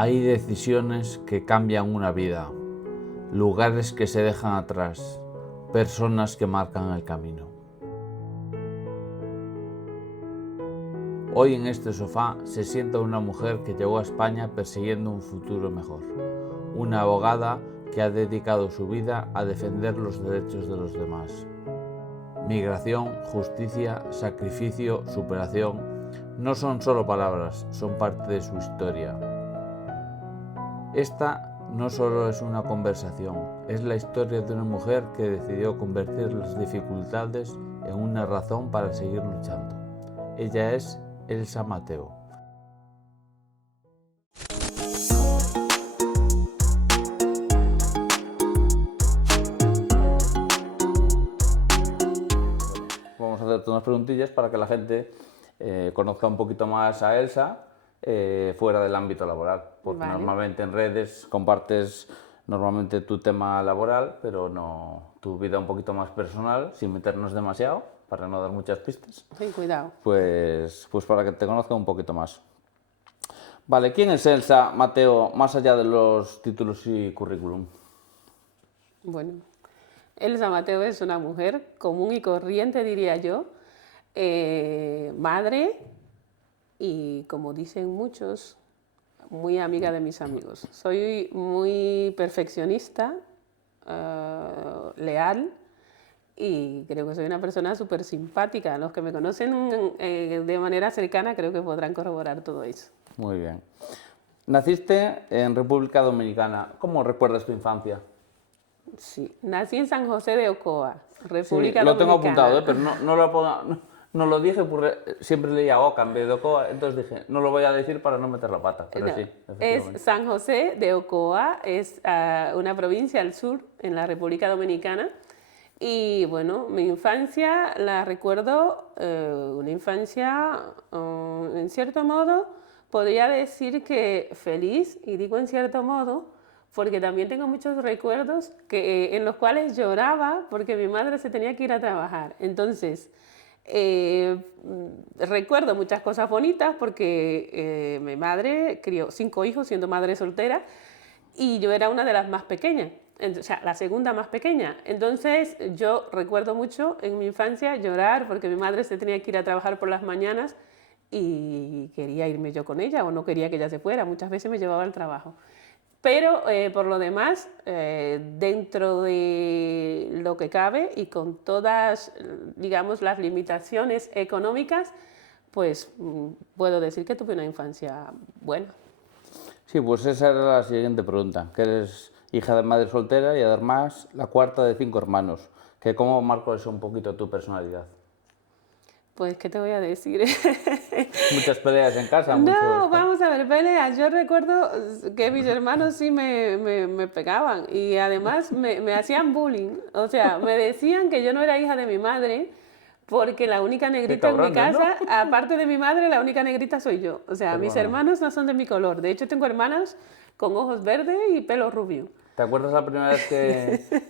Hay decisiones que cambian una vida, lugares que se dejan atrás, personas que marcan el camino. Hoy en este sofá se sienta una mujer que llegó a España persiguiendo un futuro mejor, una abogada que ha dedicado su vida a defender los derechos de los demás. Migración, justicia, sacrificio, superación, no son solo palabras, son parte de su historia. Esta no solo es una conversación, es la historia de una mujer que decidió convertir las dificultades en una razón para seguir luchando. Ella es Elsa Mateo. Vamos a hacerte unas preguntillas para que la gente conozca un poquito más a Elsa fuera del ámbito laboral, porque Vale. Normalmente en redes compartes normalmente tu tema laboral, pero no tu vida un poquito más personal, sin meternos demasiado, para no dar muchas pistas, Ten cuidado. pues para que te conozca un poquito más. Vale, ¿quién es Elsa Mateo más allá de los títulos y currículum? Bueno, Elsa Mateo es una mujer común y corriente, diría yo, madre y, como dicen muchos, muy amiga de mis amigos. Soy muy perfeccionista, leal y creo que soy una persona súper simpática. Los que me conocen de manera cercana creo que podrán corroborar todo eso. Muy bien. Naciste en República Dominicana. ¿Cómo recuerdas tu infancia? Sí, nací en San José de Ocoa, Sí, República lo tengo Dominicana. apuntado, pero no lo dije porque siempre leía Oca en vez de Ocoa, entonces dije, no lo voy a decir para no meter la pata, pero No, sí, es efectivamente. San José de Ocoa, es una provincia al sur, en la República Dominicana. Y bueno, mi infancia la recuerdo, una infancia, en cierto modo, podría decir que feliz, y digo en cierto modo, porque también tengo muchos recuerdos en los cuales lloraba porque mi madre se tenía que ir a trabajar. Entonces, recuerdo muchas cosas bonitas porque mi madre crió 5 hijos siendo madre soltera y yo era una de las más pequeñas, o sea, la segunda más pequeña. Entonces yo recuerdo mucho en mi infancia llorar porque mi madre se tenía que ir a trabajar por las mañanas y quería irme yo con ella o no quería que ella se fuera. Muchas veces me llevaba al trabajo. Pero por lo demás, dentro de lo que cabe y con todas, digamos, las limitaciones económicas, pues puedo decir que tuve una infancia buena. Sí, pues esa era la siguiente pregunta, que eres hija de madre soltera y además la cuarta de 5 hermanos, que ¿cómo marcó eso un poquito tu personalidad? Pues, ¿qué te voy a decir? Muchas peleas en casa, No, muchos... vamos a ver, peleas. Yo recuerdo que mis hermanos sí me pegaban y además me hacían bullying. O sea, me decían que yo no era hija de mi madre porque la única Qué negrita en mi cabrones, ¿no? casa, aparte de mi madre, la única negrita soy yo. O sea, mis Perdona. hermanos no son de mi color. De hecho, tengo hermanas con ojos verdes y pelo rubio. ¿Te acuerdas la primera vez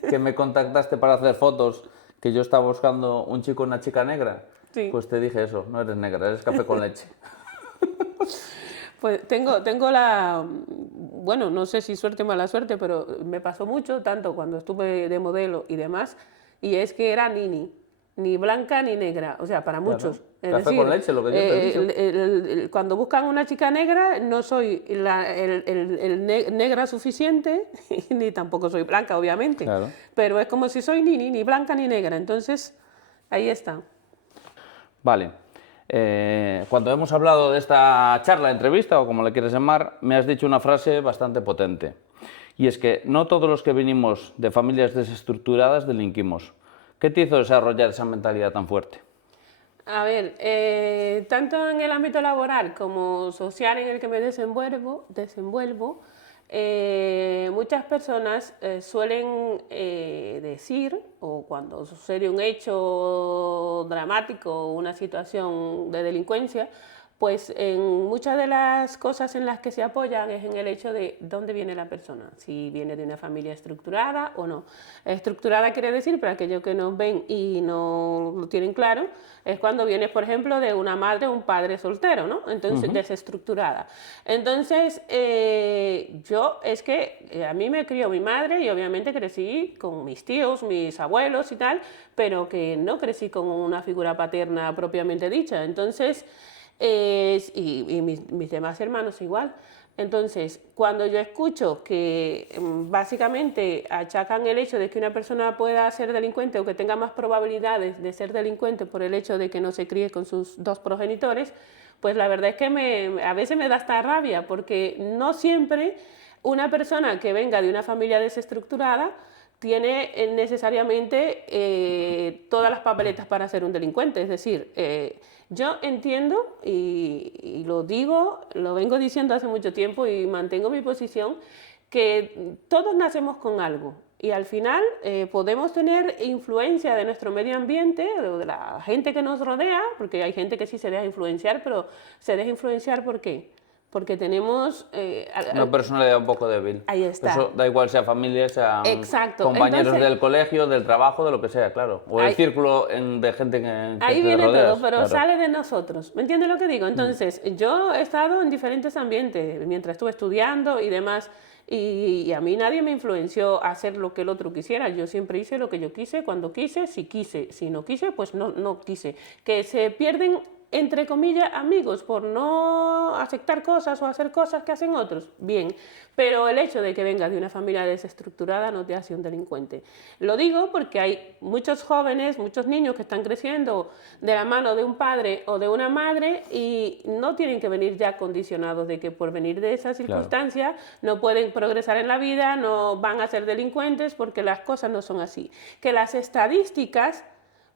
que me contactaste para hacer fotos, que yo estaba buscando un chico o una chica negra? Sí. Pues te dije eso, no eres negra, eres café con leche. Pues tengo la, bueno, no sé si suerte o mala suerte, pero me pasó mucho, tanto cuando estuve de modelo y demás, y es que era ni blanca ni negra, o sea, para muchos. Es Café decir, con leche, lo que yo te he dicho. cuando buscan una chica negra, no soy negra suficiente, ni tampoco soy blanca, obviamente, Claro. pero es como si soy ni blanca ni negra, entonces ahí está. Vale. Cuando hemos hablado de esta charla, entrevista o como le quieres llamar, me has dicho una frase bastante potente. Y es que no todos los que venimos de familias desestructuradas delinquimos. ¿Qué te hizo desarrollar esa mentalidad tan fuerte? A ver, tanto en el ámbito laboral como social en el que me desenvuelvo, muchas personas suelen decir, o cuando sucede un hecho dramático o una situación de delincuencia, pues en muchas de las cosas en las que se apoyan es en el hecho de dónde viene la persona, si viene de una familia estructurada o no. Estructurada quiere decir, para aquellos que nos ven y no lo tienen claro, es cuando vienes, por ejemplo, de una madre o un padre soltero, ¿no? Entonces, desestructurada. Entonces, yo es que a mí me crió mi madre y obviamente crecí con mis tíos, mis abuelos y tal, pero que no crecí con una figura paterna propiamente dicha. Entonces, y mis demás hermanos igual. Entonces, cuando yo escucho que básicamente achacan el hecho de que una persona pueda ser delincuente o que tenga más probabilidades de ser delincuente por el hecho de que no se críe con sus dos progenitores, pues la verdad es que a veces me da hasta rabia, porque no siempre una persona que venga de una familia desestructurada tiene necesariamente todas las papeletas para ser un delincuente. Es decir, yo entiendo y lo digo, lo vengo diciendo hace mucho tiempo y mantengo mi posición, que todos nacemos con algo y al final podemos tener influencia de nuestro medio ambiente, de la gente que nos rodea, porque hay gente que sí se deja influenciar, pero se deja influenciar ¿por qué? Porque tenemos... una personalidad un poco débil. Ahí está. Eso da igual sea familia, sean compañeros Entonces, del colegio, del trabajo, de lo que sea, claro. O el círculo de gente que ahí te viene rodeas, todo, pero claro. sale de nosotros. ¿Me entiendes lo que digo? Entonces, yo he estado en diferentes ambientes mientras estuve estudiando y demás. Y a mí nadie me influenció a hacer lo que el otro quisiera. Yo siempre hice lo que yo quise, cuando quise, si quise. Si no quise, pues no quise. Que se pierden, entre comillas, amigos por no aceptar cosas o hacer cosas que hacen otros, bien, pero el hecho de que vengas de una familia desestructurada no te hace un delincuente. Lo digo porque hay muchos jóvenes, muchos niños que están creciendo de la mano de un padre o de una madre y no tienen que venir ya condicionados de que por venir de esa circunstancia no pueden progresar en la vida, no van a ser delincuentes, porque las cosas no son así. Que las estadísticas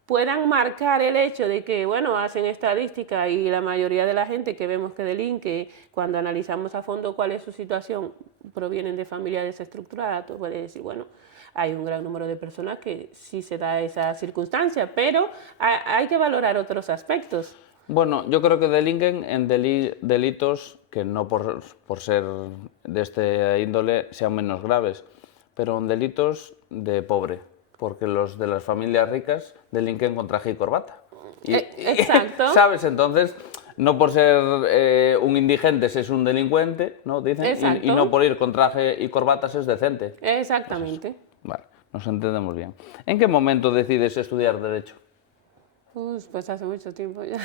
puedan marcar el hecho de que, bueno, hacen estadística y la mayoría de la gente que vemos que delinque, cuando analizamos a fondo cuál es su situación, provienen de familias desestructuradas, tú puedes decir, bueno, hay un gran número de personas que sí se da esa circunstancia, pero hay que valorar otros aspectos. Bueno, yo creo que delinquen en delitos que no por ser de este índole sean menos graves, pero en delitos de pobre, porque los de las familias ricas delinquen con traje y corbata. Exacto. ¿Sabes? Entonces, no por ser un indigente es un delincuente, ¿no? Dicen, y no por ir con traje y corbatas es decente. Exactamente. Pues vale, nos entendemos bien. ¿En qué momento decides estudiar Derecho? Pues hace mucho tiempo ya.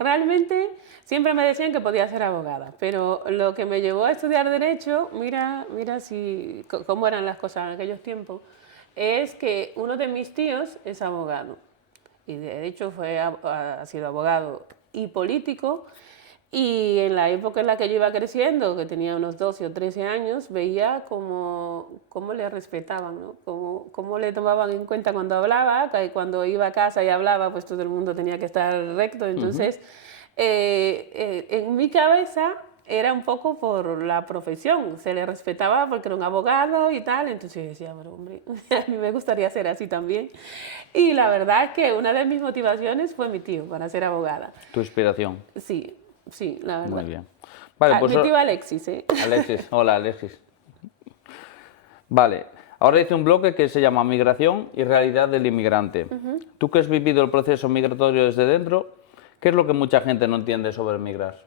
Realmente siempre me decían que podía ser abogada, pero lo que me llevó a estudiar Derecho, mira cómo eran las cosas en aquellos tiempos, es que uno de mis tíos es abogado y de hecho ha sido abogado y político, y en la época en la que yo iba creciendo, que tenía unos 12 o 13 años, veía cómo le respetaban, ¿no? Cómo le tomaban en cuenta cuando hablaba, que cuando iba a casa y hablaba, pues todo el mundo tenía que estar recto. Entonces, en mi cabeza era un poco por la profesión, se le respetaba porque era un abogado y tal, entonces yo decía, pero hombre, a mí me gustaría ser así también. Y la verdad es que una de mis motivaciones fue mi tío para ser abogada. ¿Tu inspiración? Sí, la verdad. Muy bien. Vale, pues mi tío Alexis, ¿eh? Alexis, hola Alexis. Vale, ahora hice un bloque que se llama Migración y realidad del inmigrante. Tú que has vivido el proceso migratorio desde dentro, ¿qué es lo que mucha gente no entiende sobre migrar?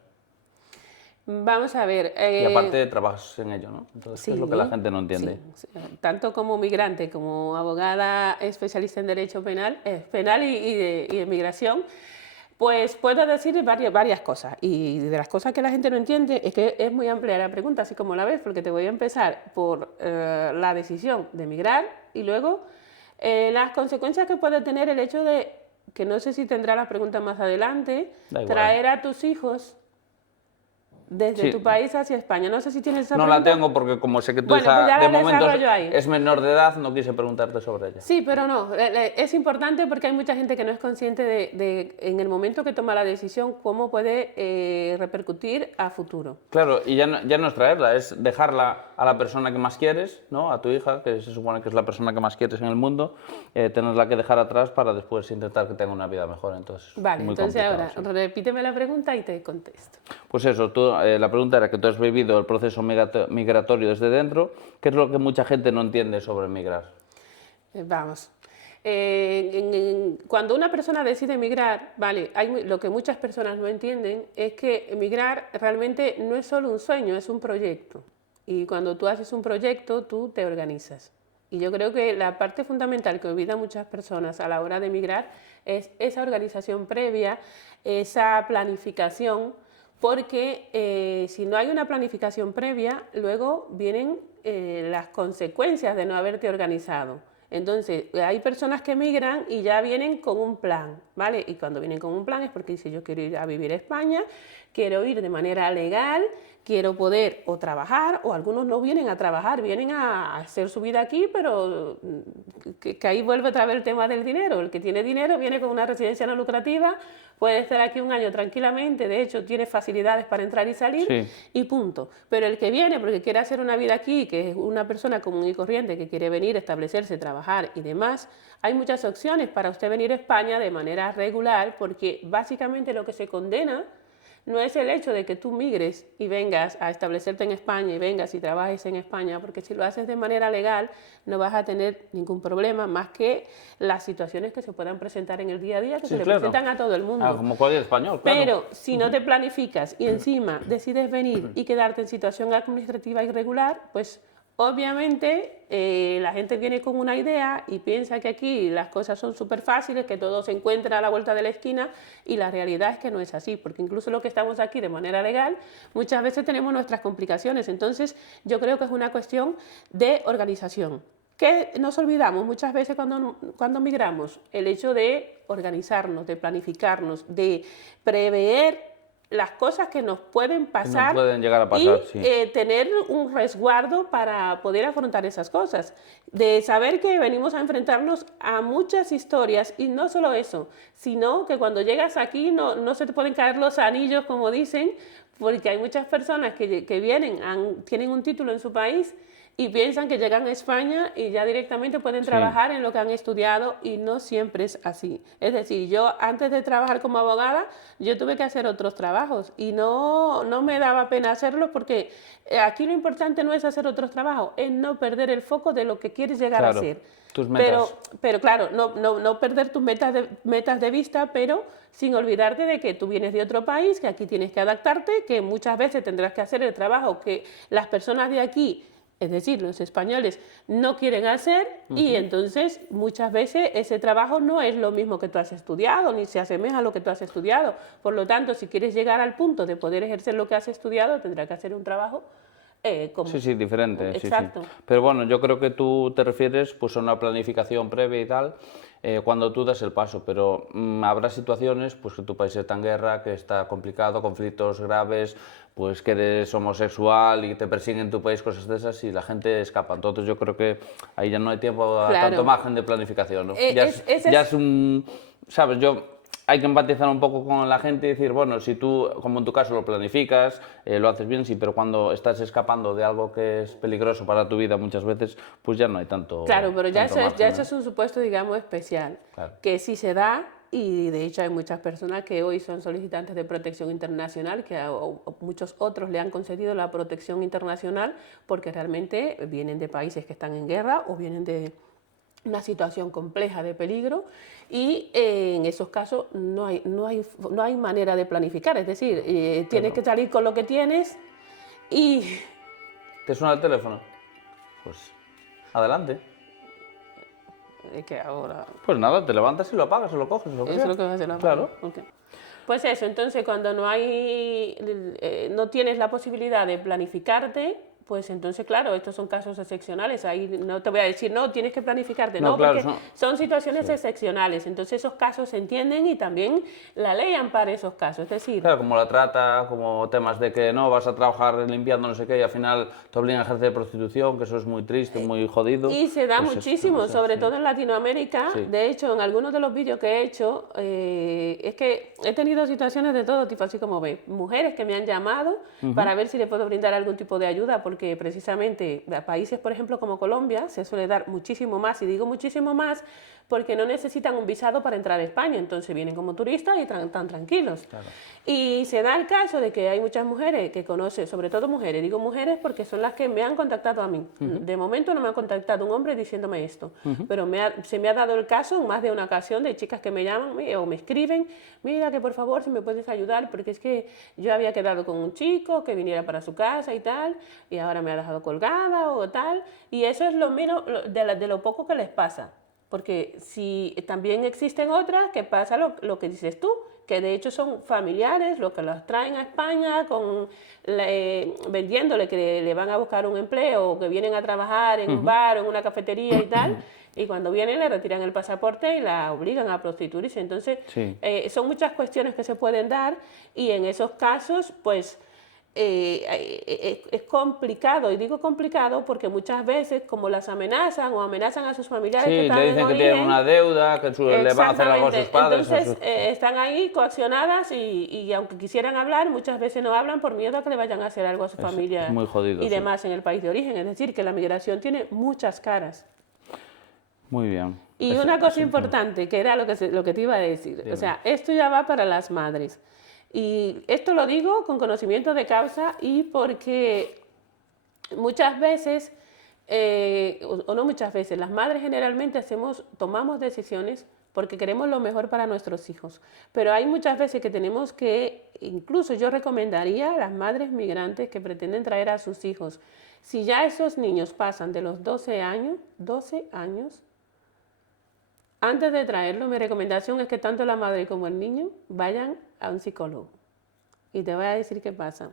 Vamos a ver. Y aparte trabajas en ello, ¿no? Entonces, ¿qué es lo que la gente no entiende? Sí. Tanto como migrante, como abogada especialista en Derecho Penal, y de migración, pues puedo decir varias cosas. Y de las cosas que la gente no entiende, es que es muy amplia la pregunta, así como la ves, porque te voy a empezar por la decisión de migrar y luego las consecuencias que puede tener el hecho de, que no sé si tendrá la pregunta más adelante, traer a tus hijos desde tu país hacia España. No sé si tienes esa pregunta. No la tengo porque como sé que tu Bueno, hija pues ya la de momento desarrollo ahí. es menor de edad, no quise preguntarte sobre ella. Sí, pero no, es importante porque hay mucha gente que no es consciente de en el momento que toma la decisión, cómo puede repercutir a futuro. Claro, y ya no es traerla, es dejarla a la persona que más quieres, ¿no? A tu hija, que se supone que es la persona que más quieres en el mundo, tenerla que dejar atrás para después intentar que tenga una vida mejor. Entonces, vale, muy entonces ahora complicado, sí. repíteme la pregunta y te contesto. Pues eso, la pregunta era que tú has vivido el proceso migratorio desde dentro. ¿Qué es lo que mucha gente no entiende sobre emigrar? Vamos. Cuando una persona decide emigrar, vale, lo que muchas personas no entienden es que emigrar realmente no es solo un sueño, es un proyecto. Y cuando tú haces un proyecto, tú te organizas. Y yo creo que la parte fundamental que olvidan muchas personas a la hora de emigrar es esa organización previa, esa planificación, porque si no hay una planificación previa, luego vienen las consecuencias de no haberte organizado. Entonces, hay personas que emigran y ya vienen con un plan, ¿vale? Y cuando vienen con un plan es porque dicen, yo quiero ir a vivir a España, quiero ir de manera legal, quiero poder o trabajar, o algunos no vienen a trabajar, vienen a hacer su vida aquí, pero que ahí vuelve otra vez el tema del dinero. El que tiene dinero viene con una residencia no lucrativa, puede estar aquí un año tranquilamente, de hecho tiene facilidades para entrar y salir, Sí. y punto. Pero el que viene porque quiere hacer una vida aquí, que es una persona común y corriente, que quiere venir, establecerse, trabajar y demás, hay muchas opciones para usted venir a España de manera regular, porque básicamente lo que se condena no es el hecho de que tú migres y vengas a establecerte en España y vengas y trabajes en España, porque si lo haces de manera legal no vas a tener ningún problema, más que las situaciones que se puedan presentar en el día a día, que Sí, se le claro. presentan a todo el mundo. Como cualquier español, claro. Pero si no te planificas y encima decides venir y quedarte en situación administrativa irregular, pues obviamente la gente viene con una idea y piensa que aquí las cosas son súper fáciles, que todo se encuentra a la vuelta de la esquina, y la realidad es que no es así, porque incluso lo que estamos aquí de manera legal, muchas veces tenemos nuestras complicaciones. Entonces yo creo que es una cuestión de organización. ¿Qué nos olvidamos muchas veces cuando migramos? El hecho de organizarnos, de planificarnos, de prever las cosas que nos pueden pasar, nos pueden llegar a pasar, y sí. tener un resguardo para poder afrontar esas cosas, de saber que venimos a enfrentarnos a muchas historias, y no solo eso, sino que cuando llegas aquí no se te pueden caer los anillos, como dicen, porque hay muchas personas que vienen, tienen un título en su país y piensan que llegan a España y ya directamente pueden trabajar en lo que han estudiado, y no siempre es así. Es decir, yo antes de trabajar como abogada, yo tuve que hacer otros trabajos y no me daba pena hacerlo, porque aquí lo importante no es hacer otros trabajos, es no perder el foco de lo que quieres llegar a ser. Tus metas. Pero claro, no perder tus metas de vista, pero sin olvidarte de que tú vienes de otro país, que aquí tienes que adaptarte, que muchas veces tendrás que hacer el trabajo que las personas de aquí, es decir, los españoles, no quieren hacer, y entonces muchas veces ese trabajo no es lo mismo que tú has estudiado, ni se asemeja a lo que tú has estudiado. Por lo tanto, si quieres llegar al punto de poder ejercer lo que has estudiado, tendrás que hacer un trabajo Sí, diferente. Exacto. Sí. Pero bueno, yo creo que tú te refieres pues, a una planificación previa y tal, cuando tú das el paso, pero habrá situaciones pues, que tu país está en guerra, que está complicado, conflictos graves, pues que eres homosexual y te persiguen en tu país, cosas de esas, y la gente escapa. Entonces yo creo que ahí ya no hay tiempo a tanto margen de planificación, ¿no? Ya es un... ¿Sabes? Hay que empatizar un poco con la gente y decir, bueno, si tú, como en tu caso, lo planificas, lo haces bien, sí, pero cuando estás escapando de algo que es peligroso para tu vida muchas veces, pues ya no hay tanto. Claro, pero ya margen, eso es un supuesto, digamos, especial, claro, que sí se da, y de hecho hay muchas personas que hoy son solicitantes de protección internacional, que a muchos otros le han concedido la protección internacional porque realmente vienen de países que están en guerra o vienen de una situación compleja de peligro, y en esos casos no hay manera de planificar, es decir, tienes que salir con lo que tienes y... ¿Te suena el teléfono? Pues adelante. Es que ahora... Pues nada, te levantas y lo apagas o lo coges. Lo que Eso sea. es lo que vas a hacer. Claro. Okay. Pues eso, entonces cuando no tienes la posibilidad de planificarte, pues entonces, claro, estos son casos excepcionales. Ahí no te voy a decir, no, tienes que planificarte, no, claro, porque son situaciones excepcionales. Entonces, esos casos se entienden y también la ley ampara esos casos. Es decir, claro, como la trata, como temas de que no vas a trabajar limpiando no sé qué y al final te obligan a ejercer prostitución, que eso es muy triste, muy jodido. y se da Pues muchísimo, sobre todo en Latinoamérica. Sí. De hecho, en algunos de los vídeos que he hecho, es que he tenido situaciones de todo tipo, así como veis, mujeres que me han llamado para ver si le puedo brindar algún tipo de ayuda, porque precisamente a países, por ejemplo, como Colombia, se suele dar muchísimo más, y digo muchísimo más porque no necesitan un visado para entrar a España, entonces vienen como turistas y están tranquilos. Claro. Y se da el caso de que hay muchas mujeres que conocen, sobre todo mujeres, digo mujeres porque son las que me han contactado a mí. De momento no me ha contactado un hombre diciéndome esto, pero se me ha dado el caso en más de una ocasión de chicas que me llaman o me escriben, mira que por favor si me puedes ayudar, porque es que yo había quedado con un chico que viniera para su casa y tal, y ahora me ha dejado colgada o tal, y eso es lo menos de lo poco que les pasa. Porque si también existen otras que pasa lo que dices tú, que de hecho son familiares los que los traen a España vendiéndole que le van a buscar un empleo o que vienen a trabajar en un bar o en una cafetería y tal, y cuando vienen le retiran el pasaporte y la obligan a prostituirse. Entonces, son muchas cuestiones que se pueden dar y en esos casos, pues, es complicado, y digo complicado porque muchas veces como las amenazan o amenazan a sus familiares que están le dicen que tienen una deuda, que le van a hacer algo a sus padres. Entonces están ahí coaccionadas y aunque quisieran hablar, muchas veces no hablan por miedo a que le vayan a hacer algo a su familia muy jodido, y demás en el país de origen. Es decir, que la migración tiene muchas caras. Muy bien. Y una cosa importante, que era lo que te iba a decir, Dime. o sea, esto ya va para las madres. Y esto lo digo con conocimiento de causa y porque muchas veces, o no muchas veces, las madres generalmente tomamos decisiones porque queremos lo mejor para nuestros hijos. Pero hay muchas veces que tenemos que, incluso yo recomendaría a las madres migrantes que pretenden traer a sus hijos, si ya esos niños pasan de los 12 años, antes de traerlo, mi recomendación es que tanto la madre como el niño vayan a un psicólogo. Y te voy a decir qué pasa.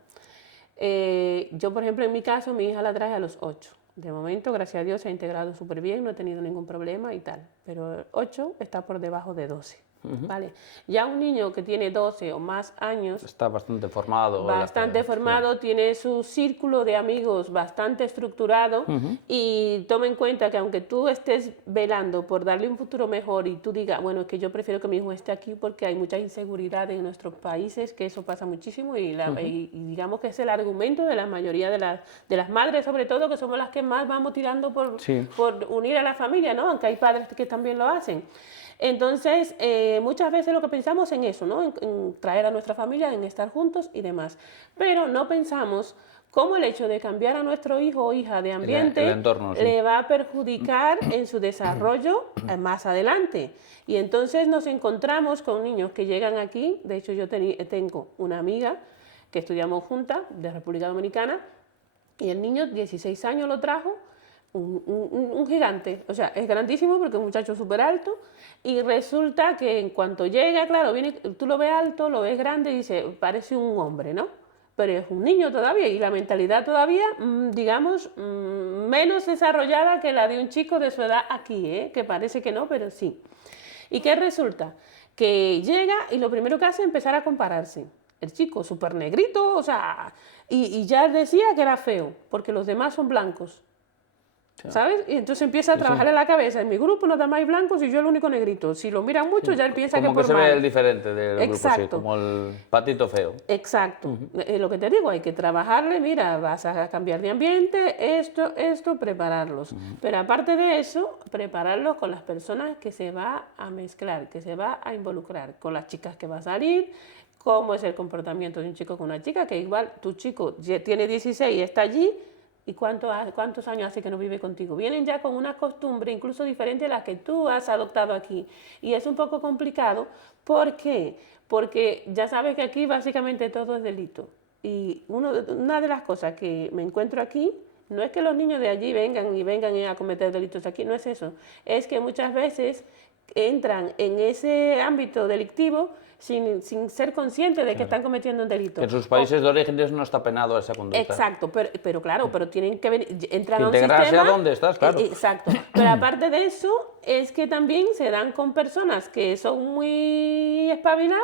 Yo, por ejemplo, en mi caso, mi hija la traje a los 8. De momento, gracias a Dios, se ha integrado súper bien, no he tenido ningún problema y tal. Pero 8 está por debajo de 12. ¿Vale? Ya un niño que tiene 12 o más años está bastante formado. Tiene su círculo de amigos bastante estructurado y toma en cuenta que aunque tú estés velando por darle un futuro mejor y tú digas, bueno, es que yo prefiero que mi hijo esté aquí porque hay mucha inseguridad en nuestros países, que eso pasa muchísimo y digamos que es el argumento de la mayoría de las madres, sobre todo, que somos las que más vamos tirando por unir a la familia, ¿no? Aunque hay padres que también lo hacen. Entonces, muchas veces lo que pensamos en eso, ¿no? En traer a nuestra familia, en estar juntos y demás. Pero no pensamos cómo el hecho de cambiar a nuestro hijo o hija de ambiente el entorno, le va a perjudicar en su desarrollo más adelante. Y entonces nos encontramos con niños que llegan aquí. De hecho, yo tengo una amiga que estudiamos juntas, de República Dominicana, y el niño, 16 años, lo trajo. Un gigante, o sea, es grandísimo porque es un muchacho súper alto y resulta que en cuanto llega, claro, tú lo ves alto, lo ves grande y dices, parece un hombre, ¿no? Pero es un niño todavía y la mentalidad todavía, digamos, menos desarrollada que la de un chico de su edad aquí, que parece que no, pero sí. ¿Y qué resulta? Que llega y lo primero que hace es empezar a compararse. El chico súper negrito, o sea, y ya decía que era feo, porque los demás son blancos. ¿Sabes? Y entonces empieza a trabajar en la cabeza. En mi grupo no da más blancos y yo el único negrito. Si lo miran mucho, ya él piensa que por se mal. ve el diferente del grupo, sí, como el patito feo. Exacto. Lo que te digo, hay que trabajarle, mira, vas a cambiar de ambiente, esto, prepararlos. Pero aparte de eso, prepararlos con las personas que se va a mezclar, que se va a involucrar, con las chicas que va a salir, cómo es el comportamiento de un chico con una chica, que igual tu chico tiene 16 y está allí. ¿Y cuántos años hace que no vive contigo? Vienen ya con una costumbre incluso diferente a la que tú has adoptado aquí. Y es un poco complicado. ¿Por qué? Porque ya sabes que aquí básicamente todo es delito. Y una de las cosas que me encuentro aquí No es que los niños de allí vengan a cometer delitos aquí, no es eso. Es que muchas veces entran en ese ámbito delictivo sin ser conscientes de que están cometiendo un delito. Que en sus países de orígenes no está penado esa conducta. Exacto, pero claro, pero tienen que entrar a un integrarse sistema. a donde estás, claro. Exacto. Pero aparte de eso, es que también se dan con personas que son muy espabiladas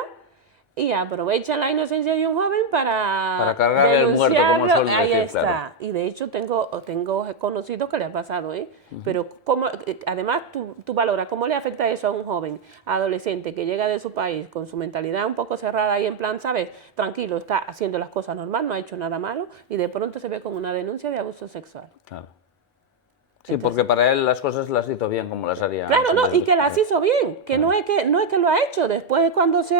y aprovechan la inocencia de un joven para cargarle el muerto, como denunciarlo. suelen Ahí decir, está. claro. Y de hecho tengo conocidos que le ha pasado, ¿eh? Pero además tú valoras cómo le afecta eso a un joven adolescente que llega de su país con su mentalidad un poco cerrada y en plan, ¿sabes? Tranquilo, está haciendo las cosas normal, no ha hecho nada malo y de pronto se ve con una denuncia de abuso sexual. Claro. Sí, porque para él las cosas las hizo bien como las haría. Claro, no, y que las hizo bien, que no es que lo ha hecho. Después, cuando se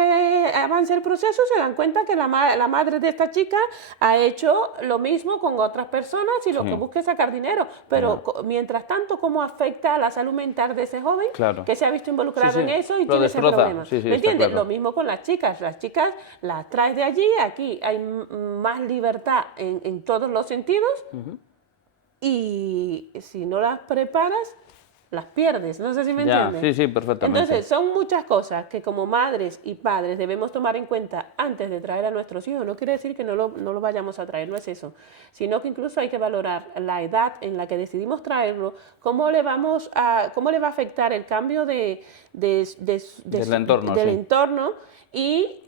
avanza el proceso, se dan cuenta que la madre de esta chica ha hecho lo mismo con otras personas y lo que busca es sacar dinero. Pero mientras tanto, ¿cómo afecta a la salud mental de ese joven que se ha visto involucrado en eso y tiene ese problema? ¿Me entiendes? Lo mismo con las chicas. Las chicas las traes de allí, aquí hay más libertad en todos los sentidos. Y si no las preparas, las pierdes. No sé si me entiendes. Sí, perfectamente. Entonces, son muchas cosas que como madres y padres debemos tomar en cuenta antes de traer a nuestros hijos. No quiere decir que no lo vayamos a traer, no es eso. Sino que incluso hay que valorar la edad en la que decidimos traerlo, cómo le va a afectar el cambio del entorno y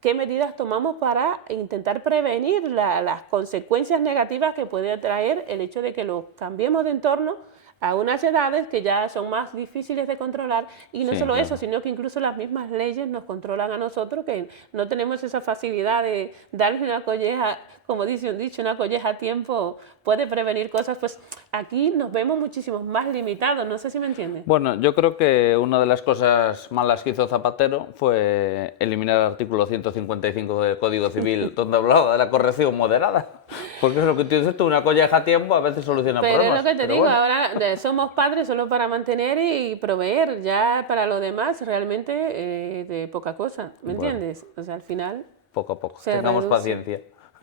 qué medidas tomamos para intentar prevenir las consecuencias negativas que puede traer el hecho de que lo cambiemos de entorno a unas edades que ya son más difíciles de controlar y no solo eso, sino que incluso las mismas leyes nos controlan a nosotros, que no tenemos esa facilidad de darle una colleja, como dice un dicho, una colleja a tiempo puede prevenir cosas. Pues aquí nos vemos muchísimos más limitados, no sé si me entiendes. Bueno, yo creo que una de las cosas malas que hizo Zapatero fue eliminar el artículo 155 del Código Civil, donde hablaba de la corrección moderada. Porque es lo que tú dices tú, una colleja a tiempo a veces soluciona problemas. Pero es lo que te digo, ahora somos padres solo para mantener y proveer, ya para lo demás realmente de poca cosa, ¿me entiendes? O sea, al final... Poco a poco, tengamos paciencia,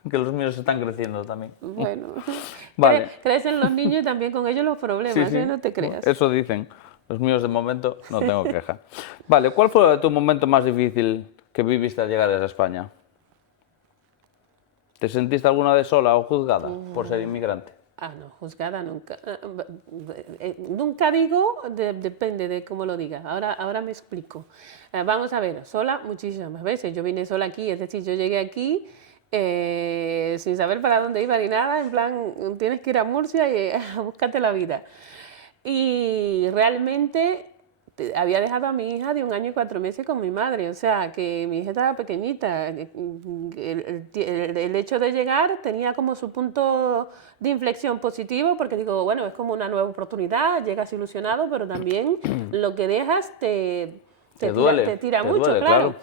que los míos están creciendo también. Bueno, vale. Crecen los niños y también con ellos los problemas, no te creas. Eso dicen, los míos de momento no tengo queja. Vale, ¿cuál fue tu momento más difícil que viviste al llegar a España? ¿Te sentiste alguna vez sola o juzgada por ser inmigrante? No, juzgada nunca. Nunca digo, depende de cómo lo diga. Ahora me explico. Vamos a ver, sola muchísimas veces. Yo vine sola aquí, es decir, yo llegué aquí sin saber para dónde iba ni nada, en plan, tienes que ir a Murcia y a búscate la vida. Y realmente había dejado a mi hija de 1 año y 4 meses con mi madre, o sea, que mi hija estaba pequeñita. El hecho de llegar tenía como su punto de inflexión positivo, porque digo, bueno, es como una nueva oportunidad, llegas ilusionado, pero también lo que dejas te tira mucho, duele, claro.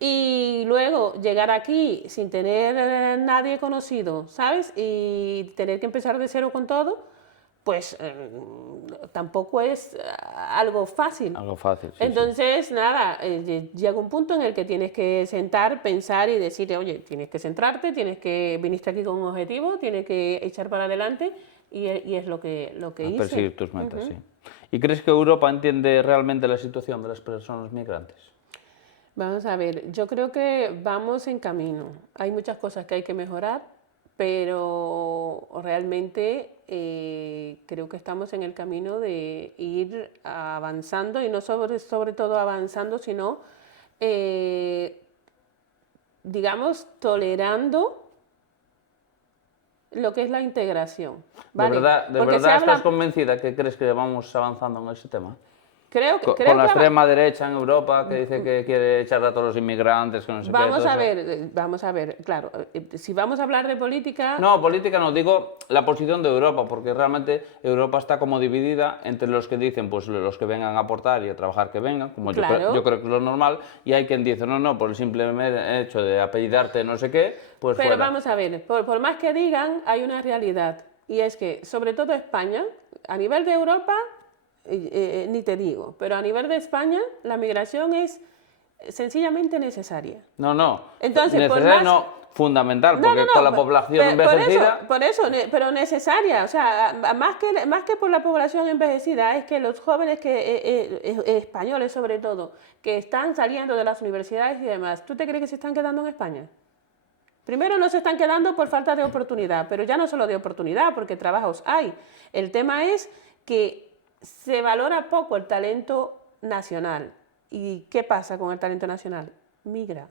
Y luego llegar aquí sin tener nadie conocido, ¿sabes? Y tener que empezar de cero con todo, pues tampoco es algo fácil. Algo fácil, sí. Entonces, nada, llega un punto en el que tienes que sentar, pensar y decir, oye, tienes que centrarte, viniste aquí con un objetivo, tienes que echar para adelante y es lo que hice. Perseguir tus metas, sí. ¿Y crees que Europa entiende realmente la situación de las personas migrantes? Vamos a ver, yo creo que vamos en camino. Hay muchas cosas que hay que mejorar, pero realmente creo que estamos en el camino de ir avanzando, y no sobre todo avanzando, sino, digamos, tolerando lo que es la integración. ¿Vale? ¿De verdad estás convencida que crees que vamos avanzando en ese tema? Creo con la extrema derecha en Europa que dice que quiere echar a todos los inmigrantes, que no sé qué. Vamos a ver, claro, si vamos a hablar de política... No, política no, digo la posición de Europa, porque realmente Europa está como dividida entre los que dicen, pues los que vengan a aportar y a trabajar que vengan, como yo creo que es lo normal, y hay quien dice, no, por el simple hecho de apellidarte no sé qué, pues Pero fuera. Vamos a ver, por más que digan, hay una realidad, y es que, sobre todo España, a nivel de Europa... ni te digo, pero a nivel de España la migración es sencillamente necesaria. No, entonces, necesaria, fundamental, porque con la población envejecida... Por eso, pero necesaria. O sea, más que por la población envejecida, es que los jóvenes españoles, sobre todo, que están saliendo de las universidades y demás, ¿tú te crees que se están quedando en España? Primero, no se están quedando por falta de oportunidad, pero ya no solo de oportunidad, porque trabajos hay. El tema es que se valora poco el talento nacional. ¿Y qué pasa con el talento nacional? Migra.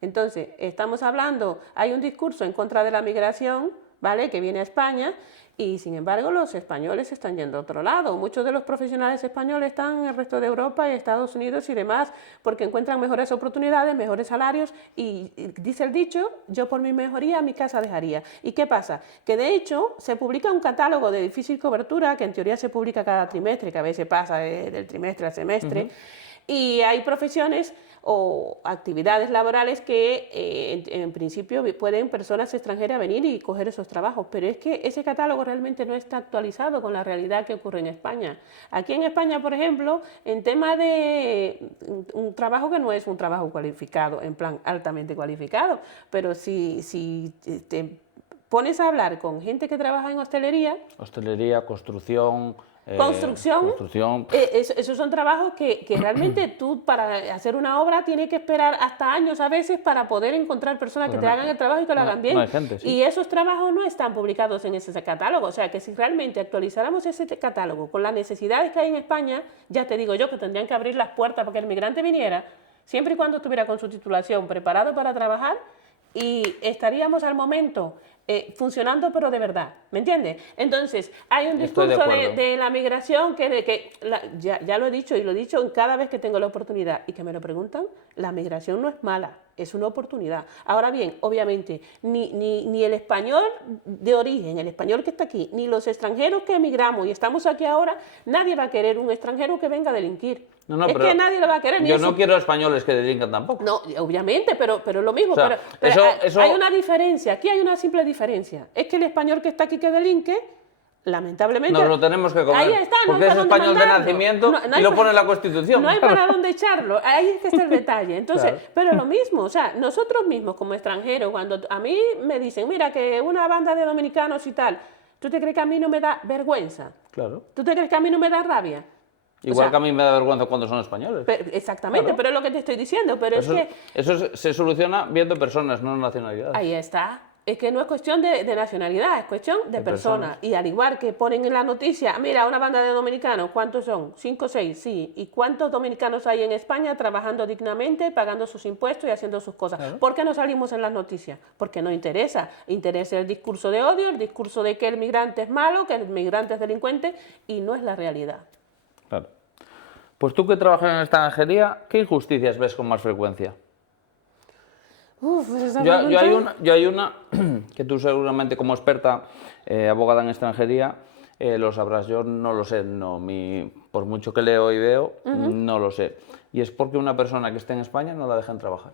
Entonces, estamos hablando, hay un discurso en contra de la migración, ¿vale?, que viene a España, y sin embargo los españoles están yendo a otro lado. Muchos de los profesionales españoles están en el resto de Europa y Estados Unidos y demás, porque encuentran mejores oportunidades, mejores salarios, y dice el dicho, yo por mi mejoría mi casa dejaría. ¿Y qué pasa? Que de hecho se publica un catálogo de difícil cobertura, que en teoría se publica cada trimestre, que a veces pasa del trimestre al semestre, y hay profesiones o actividades laborales que en principio pueden personas extranjeras venir y coger esos trabajos, pero es que ese catálogo realmente no está actualizado con la realidad que ocurre en España. Aquí en España, por ejemplo, en tema de un trabajo que no es un trabajo cualificado, en plan altamente cualificado, pero si te pones a hablar con gente que trabaja en hostelería... Hostelería, construcción... Construcción. Esos son trabajos que realmente tú para hacer una obra tienes que esperar hasta años a veces para poder encontrar personas que te hagan el trabajo y que lo hagan bien. No hay gente, sí. Y esos trabajos no están publicados en ese catálogo. O sea que si realmente actualizáramos ese catálogo con las necesidades que hay en España, ya te digo yo que tendrían que abrir las puertas para que el migrante viniera, siempre y cuando estuviera con su titulación preparado para trabajar, y estaríamos al momento funcionando, pero de verdad, ¿me entiendes? Entonces, hay un discurso de la migración ya lo he dicho y lo he dicho cada vez que tengo la oportunidad y que me lo preguntan, la migración no es mala, es una oportunidad. Ahora bien, obviamente, ni el español de origen, el español que está aquí, ni los extranjeros que emigramos y estamos aquí ahora, nadie va a querer un extranjero que venga a delinquir. No, es que nadie lo va a querer. Yo no quiero españoles que delincan tampoco. No, obviamente, pero lo mismo. O sea, pero eso... hay una diferencia, aquí hay una simple diferencia. Es que el español que está aquí que delinque, lamentablemente... Nos lo tenemos que comer, ahí está, porque es español de nacimiento y lo pone en la Constitución. No hay para dónde echarlo, ahí es que está el detalle. Entonces, claro. Pero lo mismo, o sea, nosotros mismos como extranjeros, cuando a mí me dicen, mira, que una banda de dominicanos y tal, ¿tú te crees que a mí no me da vergüenza? Claro. ¿Tú te crees que a mí no me da rabia? Igual que a mí me da vergüenza cuando son españoles. Exactamente, claro. Pero es lo que te estoy diciendo. Pero eso se soluciona viendo personas, no nacionalidades. Ahí está. Es que no es cuestión de nacionalidad, es cuestión de personas. Y al igual que ponen en la noticia, mira, una banda de dominicanos, ¿cuántos son? 5 o 6, sí. ¿Y cuántos dominicanos hay en España trabajando dignamente, pagando sus impuestos y haciendo sus cosas? Claro. ¿Por qué no salimos en las noticias? Porque no interesa. Interesa el discurso de odio, el discurso de que el migrante es malo, que el migrante es delincuente, y no es la realidad. Claro. Pues tú que trabajas en extranjería, ¿qué injusticias ves con más frecuencia? Yo hay una que tú seguramente como experta abogada en extranjería lo sabrás, yo no lo sé, por mucho que leo y veo, no lo sé. Y es porque una persona que esté en España no la dejan trabajar.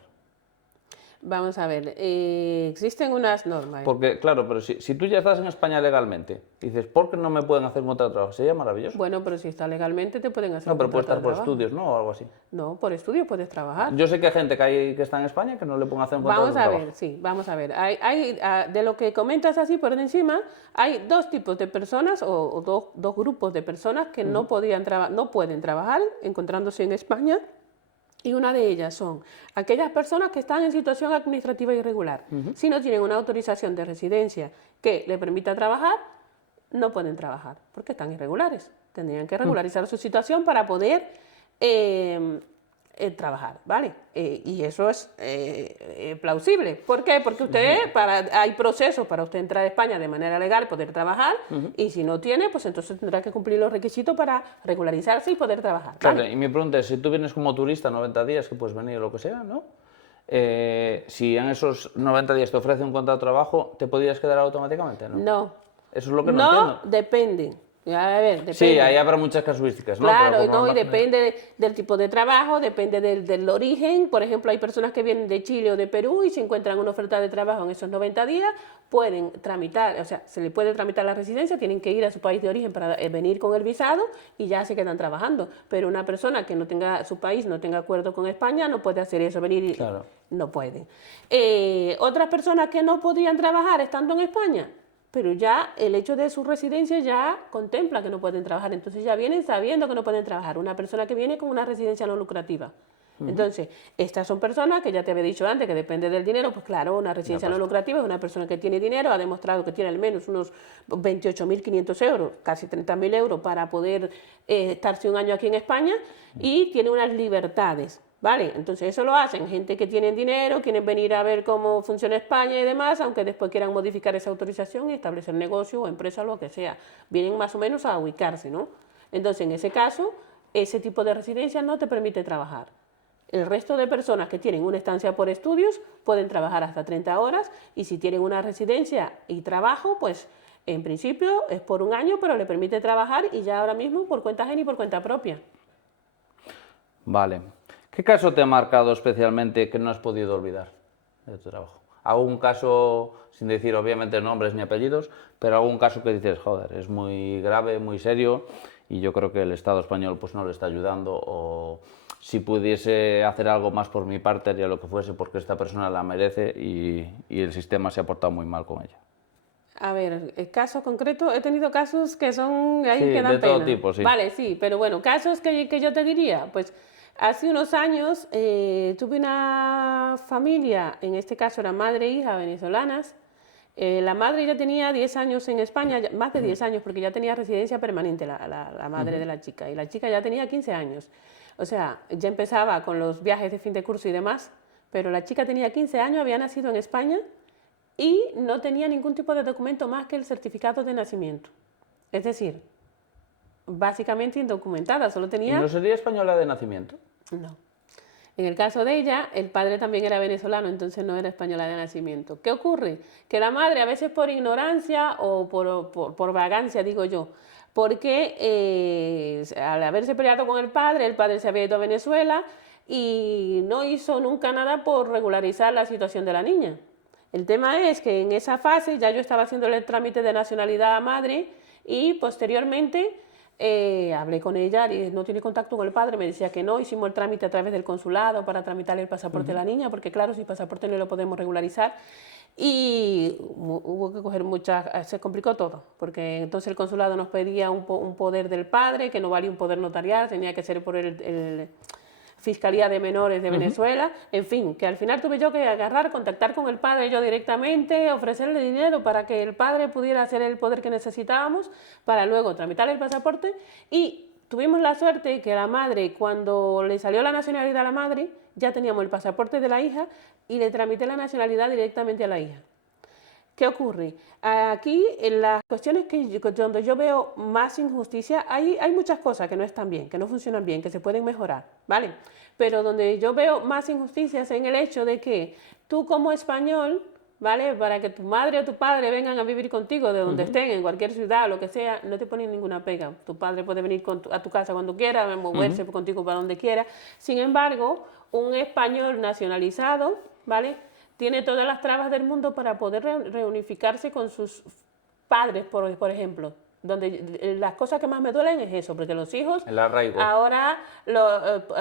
Vamos a ver, existen unas normas. Porque, claro, pero si tú ya estás en España legalmente, dices, ¿por qué no me pueden hacer un contrato de trabajo? Sería maravilloso. Bueno, pero si está legalmente te pueden hacer un contrato de trabajo. No, pero puede estar por estudios, ¿no? O algo así. No, por estudios puedes trabajar. Yo sé que hay gente que está en España que no le pueden hacer un contrato de trabajo. Vamos a ver, sí, vamos a ver. De lo que comentas así por encima, hay dos tipos de personas o dos grupos de personas que no pueden trabajar encontrándose en España. Y una de ellas son aquellas personas que están en situación administrativa irregular. Si no tienen una autorización de residencia que le permita trabajar, no pueden trabajar porque están irregulares. Tendrían que regularizar su situación para poder trabajar, ¿vale? Y eso es plausible. ¿Por qué? Porque hay procesos para usted entrar a España de manera legal y poder trabajar, y si no tiene, pues entonces tendrá que cumplir los requisitos para regularizarse y poder trabajar, ¿vale? Claro, y mi pregunta es, si tú vienes como turista 90 días, que puedes venir o lo que sea, ¿no? Si en esos 90 días te ofrece un contrato de trabajo, ¿te podrías quedar automáticamente, no? No. Eso es lo que no entiendo. Depende. A ver, depende. Sí, ahí habrá muchas casuísticas, ¿no? Claro, Pero no, y depende del tipo de trabajo, depende del origen. Por ejemplo, hay personas que vienen de Chile o de Perú y si encuentran una oferta de trabajo en esos 90 días, pueden tramitar, o sea, se le puede tramitar la residencia, tienen que ir a su país de origen para venir con el visado y ya se quedan trabajando. Pero una persona que no tenga su país, no tenga acuerdo con España, no puede hacer eso, venir y Claro. no pueden. Otras personas que no podrían trabajar estando en España, pero ya el hecho de su residencia ya contempla que no pueden trabajar, entonces ya vienen sabiendo que no pueden trabajar. Una persona que viene con una residencia no lucrativa. Entonces, estas son personas que ya te había dicho antes que depende del dinero, pues claro, una residencia no lucrativa es una persona que tiene dinero, ha demostrado que tiene al menos unos 28.500 euros, casi 30.000 euros para poder estarse un año aquí en España y tiene unas libertades. ¿Vale? Entonces eso lo hacen gente que tiene dinero, quieren venir a ver cómo funciona España y demás, aunque después quieran modificar esa autorización y establecer negocio o empresa o lo que sea. Vienen más o menos a ubicarse, ¿no? Entonces en ese caso, ese tipo de residencia no te permite trabajar. El resto de personas que tienen una estancia por estudios pueden trabajar hasta 30 horas y si tienen una residencia y trabajo, pues en principio es por un año, pero le permite trabajar y ya ahora mismo por cuenta ajena y por cuenta propia. Vale. ¿Qué caso te ha marcado especialmente que no has podido olvidar de tu trabajo? ¿Algún caso, sin decir obviamente nombres ni apellidos, pero algún caso que dices, joder, es muy grave, muy serio y yo creo que el Estado español pues no le está ayudando o si pudiese hacer algo más por mi parte haría lo que fuese porque esta persona la merece y el sistema se ha portado muy mal con ella? A ver, el caso concreto, he tenido casos que son, ahí Sí, que dan de todo pena. tipo, sí. Vale, sí, pero bueno, casos que yo te diría, pues hace unos años tuve una familia, en este caso era madre e hija venezolanas. La madre ya tenía 10 años en España, más de 10 años, porque ya tenía residencia permanente la madre de la chica, y la chica ya tenía 15 años. O sea, ya empezaba con los viajes de fin de curso y demás, pero la chica tenía 15 años, había nacido en España y no tenía ningún tipo de documento más que el certificado de nacimiento. Es decir, básicamente indocumentada, solo ¿Y tenía... no sería española de nacimiento? No. En el caso de ella, el padre también era venezolano, entonces no era española de nacimiento. ¿Qué ocurre? Que la madre, a veces por ignorancia o por vagancia, digo yo, porque al haberse peleado con el padre se había ido a Venezuela y no hizo nunca nada por regularizar la situación de la niña. El tema es que en esa fase ya yo estaba haciendo el trámite de nacionalidad a madre y posteriormente hablé con ella, y no tiene contacto con el padre, me decía que no, hicimos el trámite a través del consulado para tramitar el pasaporte de la niña, porque claro, si el pasaporte no lo podemos regularizar. Y hubo que coger se complicó todo, porque entonces el consulado nos pedía un poder del padre, que no valía un poder notarial, tenía que ser por el Fiscalía de Menores de Venezuela, en fin, que al final tuve yo que contactar con el padre yo directamente, ofrecerle dinero para que el padre pudiera hacer el poder que necesitábamos para luego tramitar el pasaporte y tuvimos la suerte que la madre, cuando le salió la nacionalidad a la madre, ya teníamos el pasaporte de la hija y le tramité la nacionalidad directamente a la hija. ¿Qué ocurre? Aquí, en las cuestiones donde yo veo más injusticia, hay muchas cosas que no están bien, que no funcionan bien, que se pueden mejorar, ¿vale? Pero donde yo veo más injusticias en el hecho de que tú como español, ¿vale? Para que tu madre o tu padre vengan a vivir contigo de donde estén, en cualquier ciudad, lo que sea, no te ponen ninguna pega. Tu padre puede venir a tu casa cuando quiera, moverse contigo para donde quiera. Sin embargo, un español nacionalizado, ¿vale? Tiene todas las trabas del mundo para poder reunificarse con sus padres, por ejemplo. Donde las cosas que más me duelen es eso, porque los hijos El arraigo. ahora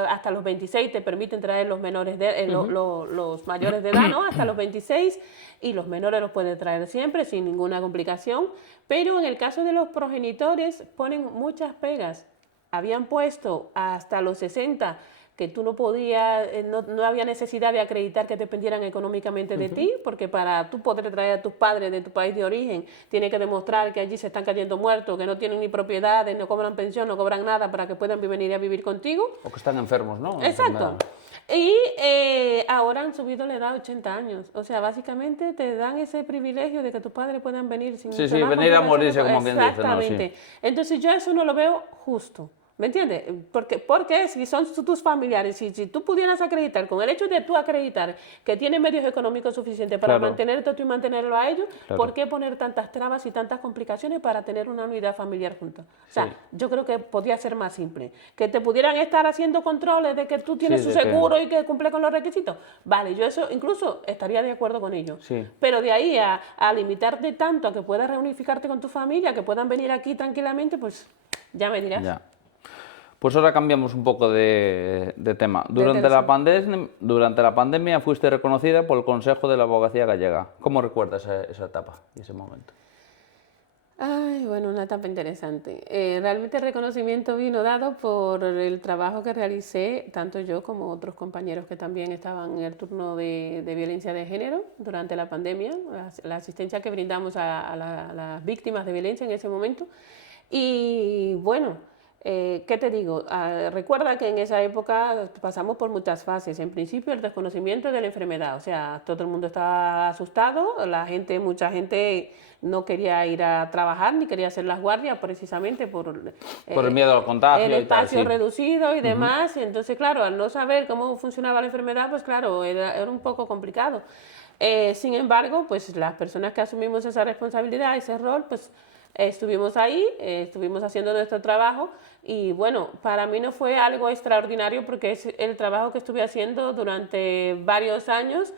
hasta los 26 te permiten traer los menores los mayores de edad, ¿no? Hasta los 26 y los menores los pueden traer siempre sin ninguna complicación, pero en el caso de los progenitores ponen muchas pegas. Habían puesto hasta los 60 que tú no podías, no había necesidad de acreditar que dependieran económicamente de ti, porque para tú poder traer a tus padres de tu país de origen, tienes que demostrar que allí se están cayendo muertos, que no tienen ni propiedades, no cobran pensión, no cobran nada para que puedan venir a vivir contigo. O que están enfermos, ¿no? Exacto. Y ahora han subido la edad a 80 años. O sea, básicamente te dan ese privilegio de que tus padres puedan venir sin Sí, venir a morirse, como quien dice. Exactamente. No, sí. Entonces yo eso no lo veo justo. ¿Me entiendes? Porque si son tus familiares, si tú pudieras acreditar, con el hecho de tú acreditar que tienes medios económicos suficientes para Claro. mantenerte tú y mantenerlo a ellos, Claro. ¿por qué poner tantas trabas y tantas complicaciones para tener una unidad familiar junta? O sea, Sí. yo creo que podría ser más simple. Que te pudieran estar haciendo controles de que tú tienes Sí, su de que- seguro y que cumple con los requisitos. Vale, yo eso incluso estaría de acuerdo con ello. Sí. Pero de ahí a limitarte tanto a que puedas reunificarte con tu familia, que puedan venir aquí tranquilamente, pues ya me dirás. Ya. Pues ahora cambiamos un poco de tema. Durante la pandemia fuiste reconocida por el Consejo de la Abogacía Gallega. ¿Cómo recuerdas esa etapa y ese momento? Ay, bueno, una etapa interesante. Realmente el reconocimiento vino dado por el trabajo que realicé, tanto yo como otros compañeros que también estaban en el turno de violencia de género durante la pandemia, la asistencia que brindamos a las víctimas de violencia en ese momento. Y bueno, ¿qué te digo? Recuerda que en esa época pasamos por muchas fases. En principio, el desconocimiento de la enfermedad, o sea, todo el mundo estaba asustado, mucha gente no quería ir a trabajar ni quería hacer las guardias precisamente por Por el miedo al contagio el y tal, espacio sí. reducido y demás. Entonces, claro, al no saber cómo funcionaba la enfermedad, pues claro, era un poco complicado. Sin embargo, pues las personas que asumimos esa responsabilidad, ese rol, pues estuvimos ahí, estuvimos haciendo nuestro trabajo y bueno, para mí no fue algo extraordinario porque es el trabajo que estuve haciendo durante varios años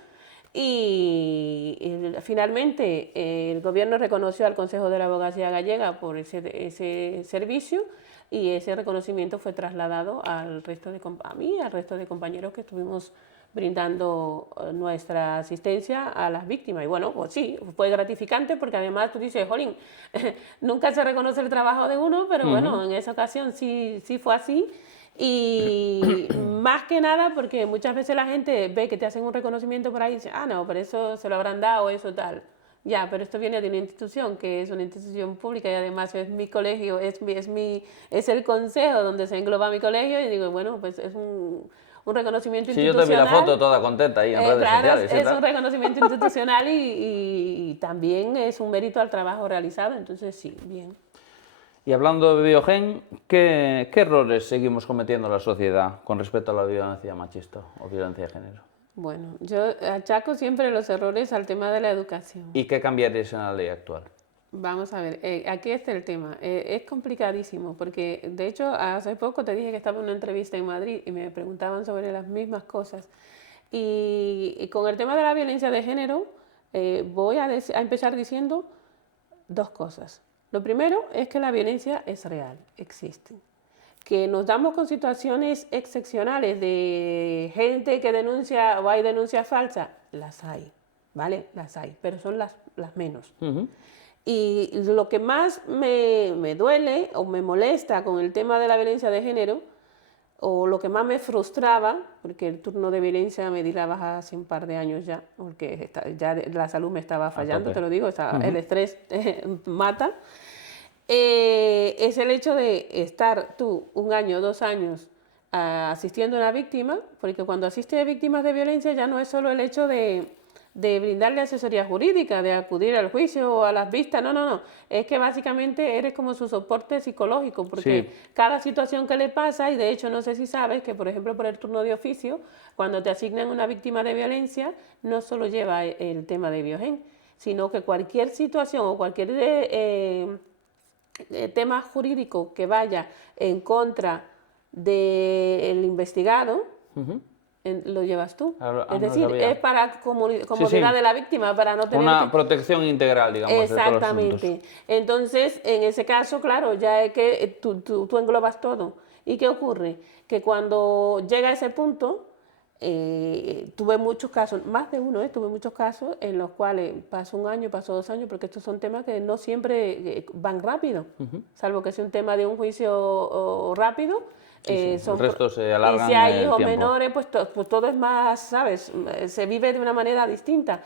y finalmente el gobierno reconoció al Consejo de la Abogacía Gallega por ese servicio y ese reconocimiento fue trasladado al resto a mí, al resto de compañeros que estuvimos brindando nuestra asistencia a las víctimas. Y bueno, pues sí, fue gratificante porque además tú dices, jolín, nunca se reconoce el trabajo de uno, pero bueno, en esa ocasión sí fue así. Y más que nada porque muchas veces la gente ve que te hacen un reconocimiento por ahí y dice, ah, no, pero eso se lo habrán dado, eso tal. Ya, pero esto viene de una institución que es una institución pública y además es mi colegio, es el consejo donde se engloba mi colegio y digo, bueno, pues es un reconocimiento Sí, yo institucional. te vi la foto toda contenta ahí en redes Claro, sociales. es un reconocimiento institucional y también es un mérito al trabajo realizado, entonces sí, bien. Y hablando de Biogen, ¿qué errores seguimos cometiendo en la sociedad con respecto a la violencia machista o violencia de género? Bueno, yo achaco siempre los errores al tema de la educación. ¿Y qué cambiarías en la ley actual? Vamos a ver, aquí está el tema. Es complicadísimo porque, de hecho, hace poco te dije que estaba en una entrevista en Madrid y me preguntaban sobre las mismas cosas. Y con el tema de la violencia de género, voy a empezar diciendo dos cosas. Lo primero es que la violencia es real, existe. Que nos damos con situaciones excepcionales de gente que denuncia o hay denuncias falsas, las hay, ¿vale? Las hay, pero son las menos. Y lo que más me duele o me molesta con el tema de la violencia de género, o lo que más me frustraba, porque el turno de violencia me di la baja hace un par de años ya, porque ya la salud me estaba fallando, te lo digo, el estrés mata, es el hecho de estar tú 1 año, 2 años asistiendo a una víctima, porque cuando asiste a víctimas de violencia ya no es solo el hecho de brindarle asesoría jurídica, de acudir al juicio o a las vistas, no, es que básicamente eres como su soporte psicológico, porque Sí. cada situación que le pasa, y de hecho no sé si sabes que por ejemplo por el turno de oficio, cuando te asignan una víctima de violencia, no solo lleva el tema de Biogen, sino que cualquier situación o cualquier tema jurídico que vaya en contra del investigado, lo llevas tú. Es decir, es para comodidad de la víctima, para no tener una protección integral, digamos. Exactamente. De todos los asuntos. Entonces, en ese caso, claro, ya es que tú englobas todo. ¿Y qué ocurre? Que cuando llega a ese punto, tuve muchos casos, más de uno, tuve muchos casos en los cuales pasó 1 año, pasó 2 años, porque estos son temas que no siempre van rápido, salvo que sea un tema de un juicio rápido. El resto se alargan y si hay el hijos tiempo. menores, pues todo es más, ¿sabes? Se vive de una manera distinta.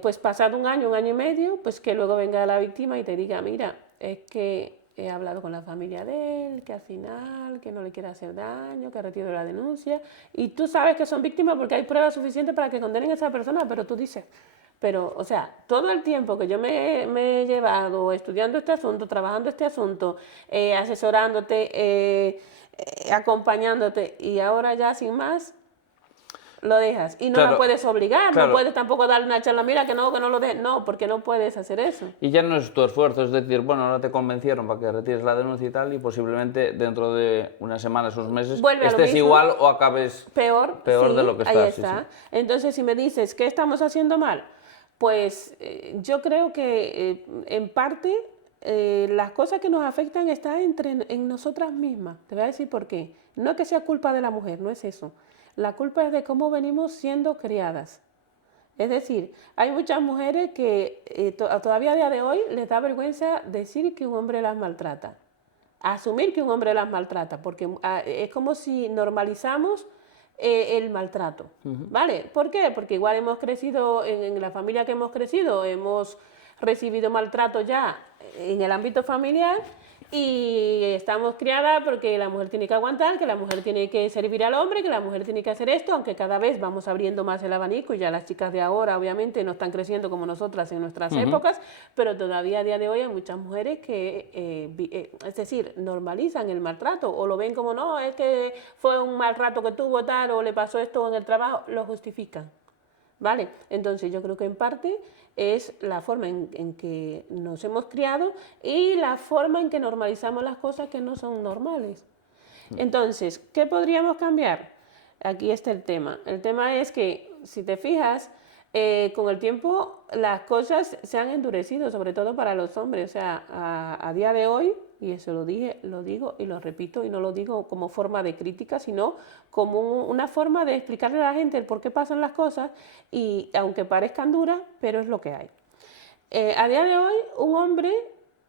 Pues pasado 1 año, 1 año y medio, pues que luego venga la víctima y te diga, mira, es que he hablado con la familia de él, que al final, que no le quiere hacer daño, que retiro la denuncia. Y tú sabes que son víctimas porque hay pruebas suficientes para que condenen a esa persona, pero tú dices, Pero, o sea, todo el tiempo que yo me he llevado estudiando este asunto, trabajando este asunto, asesorándote, acompañándote, y ahora ya sin más, lo dejas. Y no Claro, la puedes obligar, claro. no puedes tampoco darle una charla, mira, que no lo dejes. No, porque no puedes hacer eso. Y ya no es tu esfuerzo, es decir, bueno, ahora te convencieron para que retires la denuncia y tal, y posiblemente dentro de unas semanas, unos meses, Vuelve a lo estés mismo. igual o acabes Peor sí, de lo que estás. ahí Sí, está. sí. Entonces, si me dices, ¿qué estamos haciendo mal? Pues yo creo que en parte las cosas que nos afectan están en nosotras mismas. Te voy a decir por qué. No es que sea culpa de la mujer, no es eso. La culpa es de cómo venimos siendo criadas. Es decir, hay muchas mujeres que todavía a día de hoy les da vergüenza decir que un hombre las maltrata. Asumir que un hombre las maltrata, porque es como si normalizamos el maltrato, ¿vale? ¿Por qué? Porque igual hemos crecido, en la familia que hemos crecido, hemos recibido maltrato ya en el ámbito familiar y estamos criadas porque la mujer tiene que aguantar, que la mujer tiene que servir al hombre, que la mujer tiene que hacer esto, aunque cada vez vamos abriendo más el abanico y ya las chicas de ahora obviamente no están creciendo como nosotras en nuestras épocas, pero todavía a día de hoy hay muchas mujeres que, es decir, normalizan el maltrato o lo ven como no, es que fue un mal rato que tuvo tal o le pasó esto en el trabajo, lo justifican. ¿Vale? Entonces yo creo que en parte es la forma en que nos hemos criado y la forma en que normalizamos las cosas que no son normales. Entonces, ¿qué podríamos cambiar? Aquí está el tema. El tema es que, si te fijas, con el tiempo las cosas se han endurecido, sobre todo para los hombres. O sea, a día de hoy, y eso lo digo y lo repito, y no lo digo como forma de crítica, sino como una forma de explicarle a la gente el por qué pasan las cosas, y aunque parezcan duras, pero es lo que hay. A día de hoy, un hombre,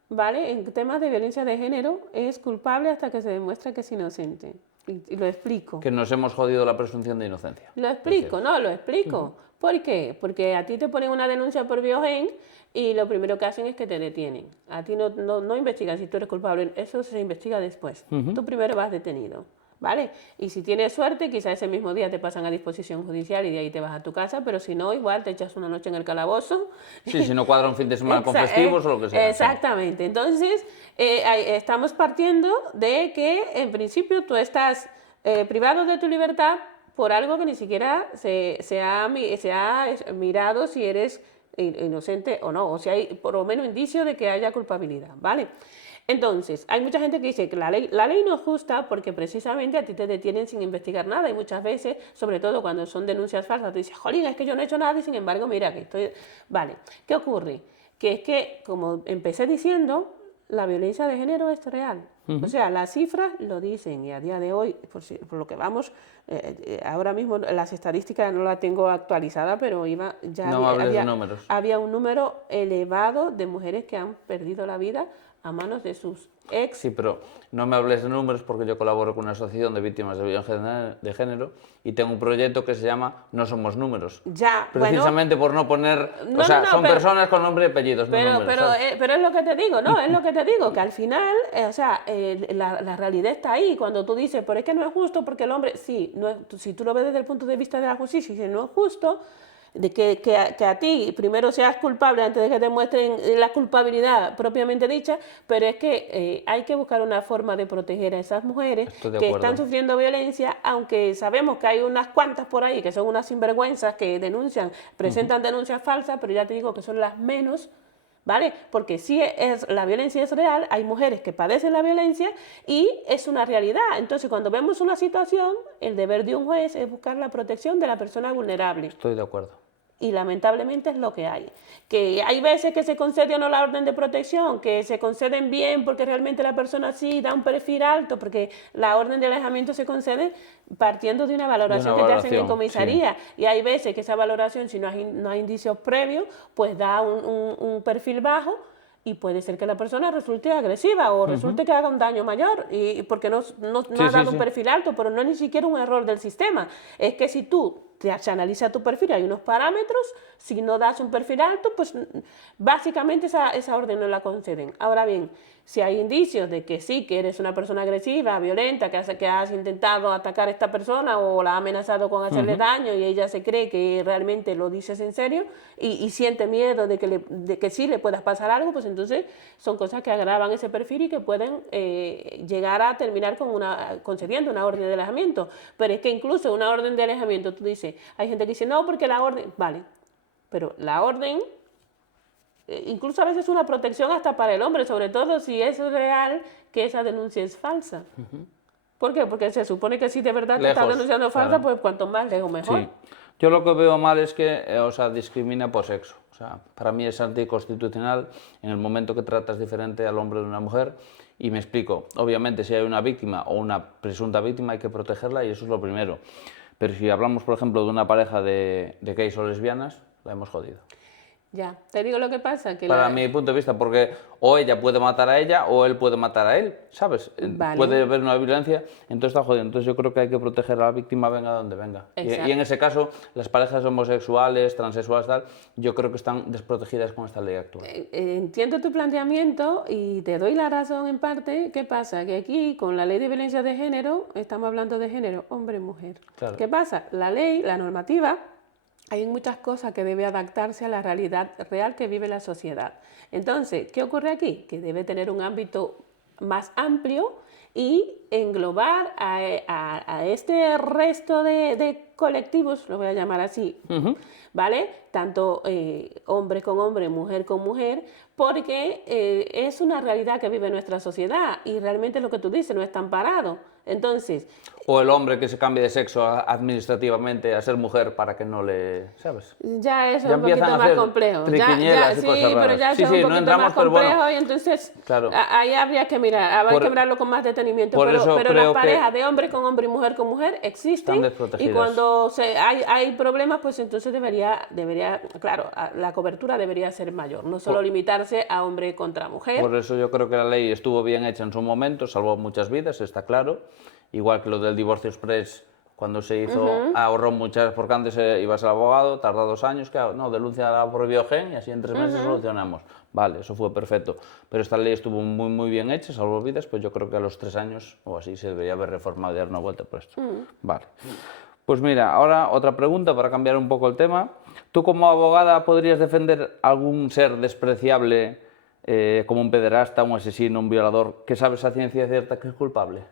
¿vale?, en temas de violencia de género, es culpable hasta que se demuestra que es inocente. Y lo explico. Que nos hemos jodido la presunción de inocencia. Lo explico, no, lo explico. ¿Por qué? Porque a ti te ponen una denuncia por Biogen y lo primero que hacen es que te detienen. A ti no investigan si tú eres culpable, eso se investiga después. Tú primero vas detenido, ¿vale? Y si tienes suerte, quizás ese mismo día te pasan a disposición judicial y de ahí te vas a tu casa, pero si no, igual te echas una noche en el calabozo. Sí, si no cuadra un fin de semana con festivos o lo que sea. Exactamente. Entonces, estamos partiendo de que, en principio, tú estás privado de tu libertad por algo que ni siquiera se ha mirado si eres inocente o no, o si hay por lo menos indicio de que haya culpabilidad, ¿vale? Entonces, hay mucha gente que dice que la ley no es justa porque precisamente a ti te detienen sin investigar nada y muchas veces, sobre todo cuando son denuncias falsas, tú dices, jolín, es que yo no he hecho nada y sin embargo, mira que estoy... Vale, ¿qué ocurre? Que es que, como empecé diciendo, la violencia de género es real. O sea, las cifras lo dicen y a día de hoy, por lo que vamos, ahora mismo las estadísticas no las tengo actualizadas, pero había un número elevado de mujeres que han perdido la vida a manos de sus ex. Sí, pero no me hables de números porque yo colaboro con una asociación de víctimas de violencia de género y tengo un proyecto que se llama No somos números. Ya, precisamente por no poner... No, son personas con nombre y apellidos, no números. Pero es lo que te digo, ¿no? Es lo que te digo, que al final, la realidad está ahí. Cuando tú dices, pero es que no es justo porque el hombre... Sí, no es, si tú lo ves desde el punto de vista de la justicia y dices, no es justo... de que a ti primero seas culpable antes de que te muestren la culpabilidad propiamente dicha, pero es que hay que buscar una forma de proteger a esas mujeres que están sufriendo violencia, aunque sabemos que hay unas cuantas por ahí que son unas sinvergüenzas que denuncian, presentan denuncias falsas, pero ya te digo que son las menos, ¿vale? Porque si la violencia es real, hay mujeres que padecen la violencia y es una realidad. Entonces, cuando vemos una situación, el deber de un juez es buscar la protección de la persona vulnerable. Estoy de acuerdo. Y lamentablemente es lo que hay. Que hay veces que se concede o no la orden de protección, que se conceden bien porque realmente la persona sí da un perfil alto, porque la orden de alejamiento se concede partiendo de una valoración que te hacen en comisaría. Sí. Y hay veces que esa valoración, si no hay indicios previos, pues da un perfil bajo y puede ser que la persona resulte agresiva o resulte que haga un daño mayor y porque no ha dado un perfil alto, pero no es ni siquiera un error del sistema. Es que si tú se analiza tu perfil, hay unos parámetros, si no das un perfil alto, pues básicamente esa orden no la conceden. Ahora bien, si hay indicios de que sí, que eres una persona agresiva, violenta, que has intentado atacar a esta persona o la has amenazado con hacerle daño y ella se cree que realmente lo dices en serio y siente miedo de que sí le puedas pasar algo, pues entonces son cosas que agravan ese perfil y que pueden llegar a terminar concediendo una orden de alejamiento. Pero es que incluso una orden de alejamiento, tú dices, hay gente que dice, no, porque la orden, vale, pero la orden... incluso a veces una protección hasta para el hombre, sobre todo si es real que esa denuncia es falsa. ¿Por qué? Porque se supone que si de verdad te estás denunciando falsa, pues cuanto más lejos mejor. Sí. Yo lo que veo mal es que discrimina por sexo. O sea, para mí es anticonstitucional en el momento que tratas diferente al hombre de una mujer. Y me explico. Obviamente, si hay una víctima o una presunta víctima, hay que protegerla y eso es lo primero. Pero si hablamos, por ejemplo, de una pareja de gays o lesbianas, la hemos jodido. Ya, te digo lo que pasa. Que para mi punto de vista, porque o ella puede matar a ella o él puede matar a él, ¿sabes? Vale. Puede haber una violencia, entonces está jodido. Entonces yo creo que hay que proteger a la víctima venga donde venga. Y en ese caso, las parejas homosexuales, transexuales, tal, yo creo que están desprotegidas con esta ley actual. Entiendo tu planteamiento y te doy la razón en parte. ¿Qué pasa? Que aquí, con la ley de violencia de género, estamos hablando de género hombre-mujer. Claro. ¿Qué pasa? La ley, la normativa... hay muchas cosas que debe adaptarse a la realidad real que vive la sociedad. Entonces, ¿qué ocurre aquí? Que debe tener un ámbito más amplio y englobar a este resto de colectivos, lo voy a llamar así, ¿vale? Tanto hombre con hombre, mujer con mujer, porque es una realidad que vive nuestra sociedad y realmente lo que tú dices no está amparado. Entonces... o el hombre que se cambie de sexo administrativamente a ser mujer para que no le... ¿sabes? Ya eso es un poquito más complejo. Sí, pero ya eso es un poquito más complejo y entonces claro. Ahí habría que mirar, hay que mirarlo con más detenimiento. Pero las parejas de hombre con hombre y mujer con mujer existen y cuando hay problemas, pues entonces debería, claro, la cobertura debería ser mayor, no solo limitarse a hombre contra mujer. Por eso yo creo que la ley estuvo bien hecha en su momento, salvó muchas vidas, está claro. Igual que lo del divorcio express, cuando se hizo, ahorró muchas, porque antes ibas al abogado, tarda 2 años, claro, no, denuncia por biogen y así en 3 meses solucionamos. Vale, eso fue perfecto. Pero esta ley estuvo muy, muy bien hecha, salvó vidas, pues yo creo que a los 3 años o así se debería haber reformado y dar una vuelta por esto. Vale. Pues mira, ahora otra pregunta para cambiar un poco el tema. ¿Tú como abogada podrías defender algún ser despreciable, como un pederasta, un asesino, un violador, que sabes a ciencia cierta que es culpable?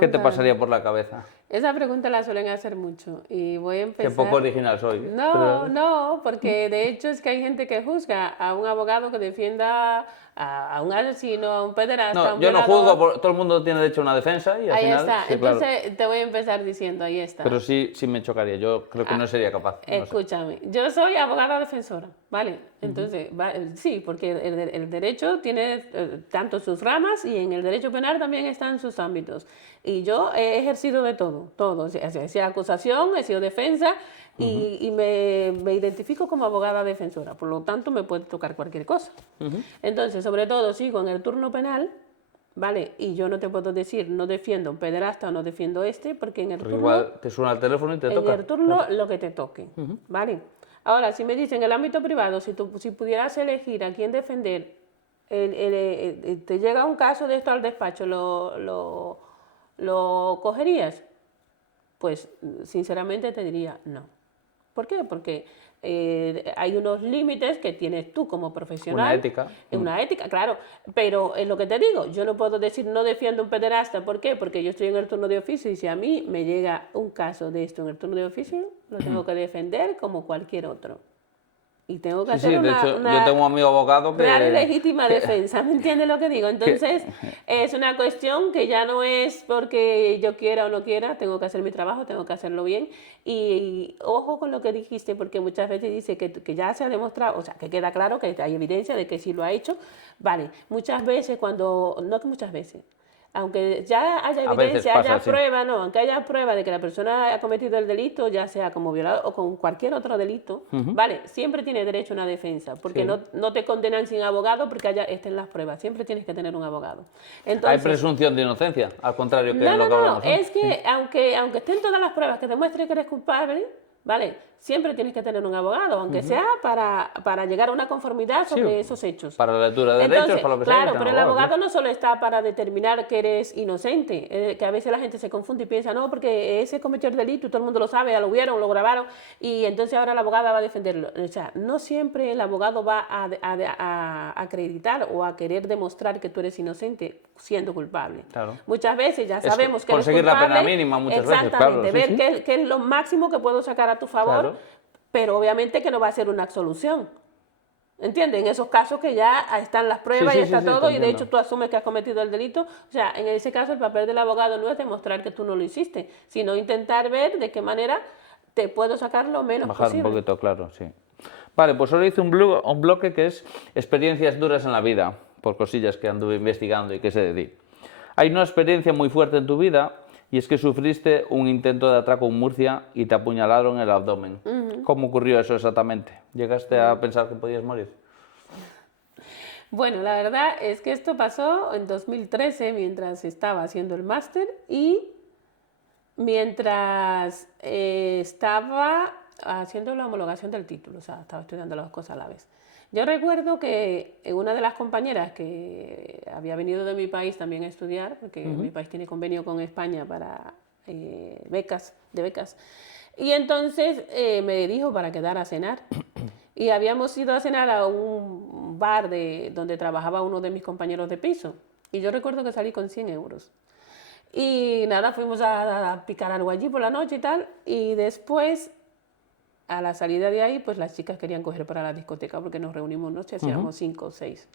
¿Qué te pasaría por la cabeza? Esa pregunta la suelen hacer mucho y voy a empezar... Qué poco original soy. No, porque de hecho es que hay gente que juzga a un abogado que defienda a un asesino, a un pederasta, a un violador. Yo no juzgo, todo el mundo tiene derecho a una defensa y al ahí final... está, sí, entonces claro. Te voy a empezar diciendo, ahí está. Pero sí me chocaría, yo creo que no sería capaz. Escúchame, yo soy abogada defensora, ¿vale? Entonces, sí, porque el derecho tiene tanto sus ramas y en el derecho penal también están sus ámbitos. Y yo he ejercido de todo. He sido acusación, he sido defensa y me identifico como abogada defensora. Por lo tanto, me puede tocar cualquier cosa. Entonces, sobre todo, sigo en el turno penal, ¿vale? Y yo no te puedo decir, no defiendo un pederasta o no defiendo porque en el turno... igual te suena el teléfono y te toca. En el turno, lo que te toque, ¿vale? Ahora, si me dicen en el ámbito privado, si pudieras elegir a quién defender, te llega un caso de esto al despacho, ¿lo cogerías? Pues sinceramente te diría no. ¿Por qué? Porque hay unos límites que tienes tú como profesional. Una ética. Una ética, claro. Pero es lo que te digo, yo no puedo decir no defiendo un pederasta. ¿Por qué? Porque yo estoy en el turno de oficio y si a mí me llega un caso de esto en el turno de oficio, lo tengo que defender como cualquier otro. Y tengo que hacer de hecho, yo tengo un amigo abogado que... real y legítima defensa, ¿me entiendes lo que digo? Entonces, es una cuestión que ya no es porque yo quiera o no quiera, tengo que hacer mi trabajo, tengo que hacerlo bien. Y ojo con lo que dijiste, porque muchas veces dice que ya se ha demostrado, o sea, que queda claro que hay evidencia de que sí lo ha hecho. Vale, muchas veces no que muchas veces, aunque ya haya evidencia, haya prueba, aunque haya prueba de que la persona ha cometido el delito, ya sea como violador o con cualquier otro delito, ¿vale? Siempre tiene derecho a una defensa, porque no te condenan sin abogado porque estén las pruebas, siempre tienes que tener un abogado. Entonces, ¿hay presunción de inocencia? Al contrario que lo que hablamos. Es que aunque estén todas las pruebas que demuestren que eres culpable, ¿vale? Siempre tienes que tener un abogado, aunque sea para llegar a una conformidad sobre esos hechos. Para la lectura de Entonces, derechos, para lo que sea. claro, pero el abogado claro. no solo está para determinar que eres inocente, que a veces la gente se confunde y piensa, no, porque ese cometió el delito, todo el mundo lo sabe, ya lo vieron, lo grabaron, y entonces ahora la abogada va a defenderlo. O sea, no siempre el abogado va a acreditar o a querer demostrar que tú eres inocente siendo culpable. Claro. Muchas veces ya sabemos que eres conseguir culpable. la pena mínima muchas veces, claro. Exactamente, ver qué es lo máximo que puedo sacar a tu favor. Claro. Pero obviamente que no va a ser una absolución. ¿Entiendes? En esos casos que ya están las pruebas y está todo, y de hecho tú asumes que has cometido el delito. O sea, en ese caso el papel del abogado no es demostrar que tú no lo hiciste, sino intentar ver de qué manera te puedo sacar lo menos Bajar posible. un poquito, claro, sí. Vale, pues ahora hice un bloque que es experiencias duras en la vida, por cosillas que anduve investigando y que sé de ti. Hay una experiencia muy fuerte en tu vida, y es que sufriste un intento de atraco en Murcia y te apuñalaron en el abdomen. ¿Cómo ocurrió eso exactamente? ¿Llegaste a pensar que podías morir? Bueno, la verdad es que esto pasó en 2013 mientras estaba haciendo el máster y mientras estaba haciendo la homologación del título, o sea, estaba estudiando las dos cosas a la vez. Yo recuerdo que una de las compañeras que había venido de mi país también a estudiar, porque mi país tiene convenio con España para becas, y entonces me dijo para quedar a cenar. Y habíamos ido a cenar a un bar donde trabajaba uno de mis compañeros de piso. Y yo recuerdo que salí con 100 euros. Y nada, fuimos a picar algo allí por la noche y tal, y después, a la salida de ahí, pues las chicas querían coger para la discoteca porque nos reunimos, no sé, hacíamos 5 o 6.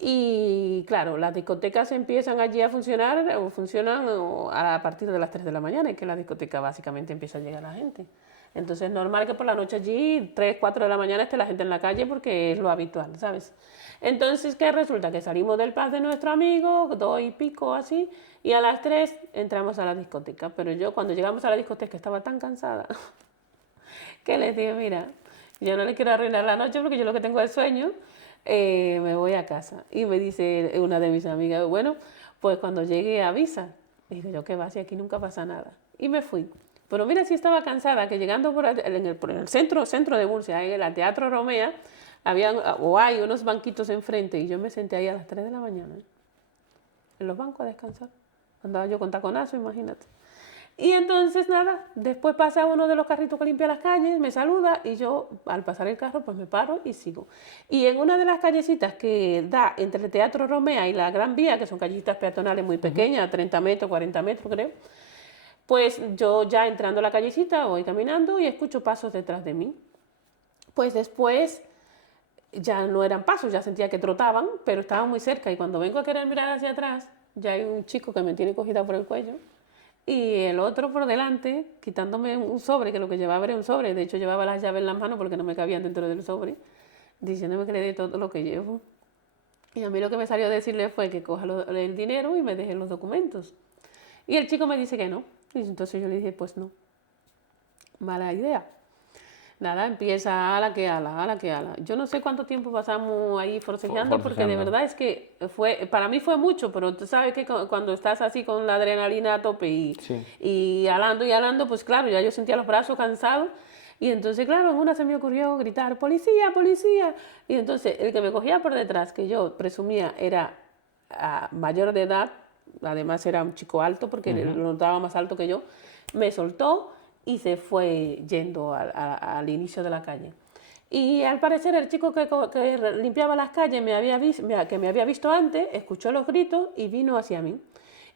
Y claro, las discotecas empiezan allí a funcionar, o funcionan a partir de las 3 de la mañana, y que la discoteca básicamente empieza a llegar la gente. Entonces es normal que por la noche allí, 3, 4 de la mañana, esté la gente en la calle porque es lo habitual, ¿sabes? Entonces, ¿qué resulta? Que salimos del pub de nuestro amigo, 2 y pico así, y a las 3 entramos a la discoteca. Pero yo cuando llegamos a la discoteca estaba tan cansada que les dije, mira, yo no le quiero arruinar la noche porque yo lo que tengo es sueño, me voy a casa. Y me dice una de mis amigas, bueno, pues cuando llegue avisa. Y digo yo, ¿qué va? Si aquí nunca pasa nada. Y me fui. Pero mira, si estaba cansada, que llegando por el centro de Murcia, en el Teatro Romea, hay unos banquitos enfrente, y yo me senté ahí a las 3 de la mañana, en los bancos a descansar. Andaba yo con taconazo, imagínate. Y entonces nada, después pasa uno de los carritos que limpia las calles, me saluda, y yo al pasar el carro pues me paro y sigo. Y en una de las callecitas que da entre el Teatro Romea y la Gran Vía, que son callecitas peatonales muy pequeñas, 30 metros, 40 metros creo, pues yo ya entrando a la callecita voy caminando y escucho pasos detrás de mí. Pues después ya no eran pasos, ya sentía que trotaban, pero estaban muy cerca, y cuando vengo a querer mirar hacia atrás, ya hay un chico que me tiene cogida por el cuello y el otro por delante, quitándome un sobre, que lo que llevaba era un sobre, de hecho llevaba las llaves en las manos porque no me cabían dentro del sobre, diciéndome que le dé todo lo que llevo. Y a mí lo que me salió a decirle fue que coja el dinero y me deje los documentos. Y el chico me dice que no. Y entonces yo le dije, pues no. Mala idea. Nada, empieza a la que ala. Yo no sé cuánto tiempo pasamos ahí forcejeando, porque de verdad es que para mí fue mucho, pero tú sabes que cuando estás así con la adrenalina a tope y alando, pues claro, ya yo sentía los brazos cansados. Y entonces, claro, en una se me ocurrió gritar, ¡policía, policía! Y entonces el que me cogía por detrás, que yo presumía era mayor de edad, además era un chico alto, porque lo notaba más alto que yo, me soltó y se fue yendo al inicio de la calle. Y al parecer el chico que limpiaba las calles que me había visto antes, escuchó los gritos y vino hacia mí.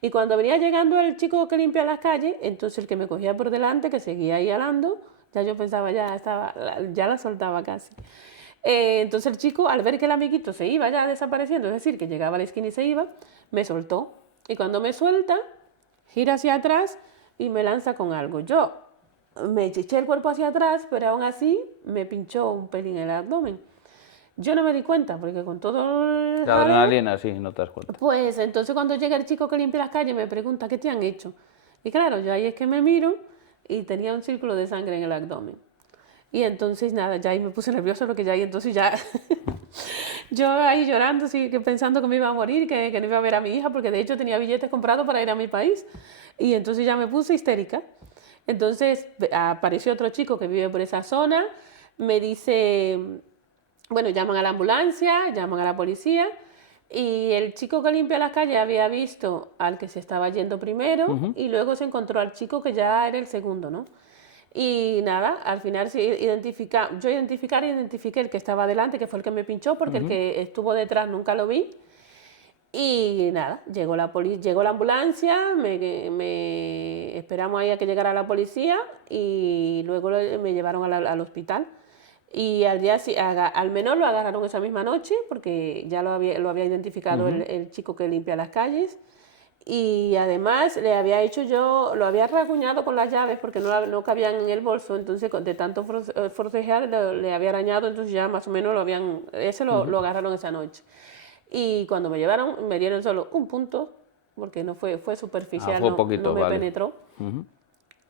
Y cuando venía llegando el chico que limpia las calles, entonces el que me cogía por delante, que seguía ahí alando, ya yo pensaba, ya la soltaba casi. Entonces el chico, al ver que el amiguito se iba ya desapareciendo, es decir, que llegaba a la esquina y se iba, me soltó. Y cuando me suelta, gira hacia atrás y me lanza con algo. Yo me eché el cuerpo hacia atrás, pero aún así me pinchó un pelín el abdomen. Yo no me di cuenta, porque con todo la adrenalina, sí, no te das cuenta. Pues entonces cuando llega el chico que limpia las calles me pregunta, ¿qué te han hecho? Y claro, yo ahí es que me miro y tenía un círculo de sangre en el abdomen. Y entonces nada, ya ahí me puse nerviosa, porque ya ahí entonces ya... yo ahí llorando, sí, pensando que me iba a morir, que no iba a ver a mi hija, porque de hecho tenía billetes comprados para ir a mi país. Y entonces ya me puse histérica. Entonces apareció otro chico que vive por esa zona, me dice, bueno, llaman a la ambulancia, llaman a la policía, y el chico que limpia las calles había visto al que se estaba yendo primero y luego se encontró al chico que ya era el segundo, ¿no? Y nada, al final yo identifiqué el que estaba delante, que fue el que me pinchó, porque el que estuvo detrás nunca lo vi. Y nada, llegó la ambulancia, esperamos ahí a que llegara la policía y luego me llevaron al hospital. Y al menor lo agarraron esa misma noche porque ya lo había identificado el chico que limpia las calles. Y además lo había rasguñado con las llaves porque no cabían en el bolso, entonces de tanto forcejear le había arañado, entonces ya más o menos lo agarraron esa noche. Y cuando me llevaron me dieron solo un punto, porque no fue superficial, fue poquito, no me vale. penetró.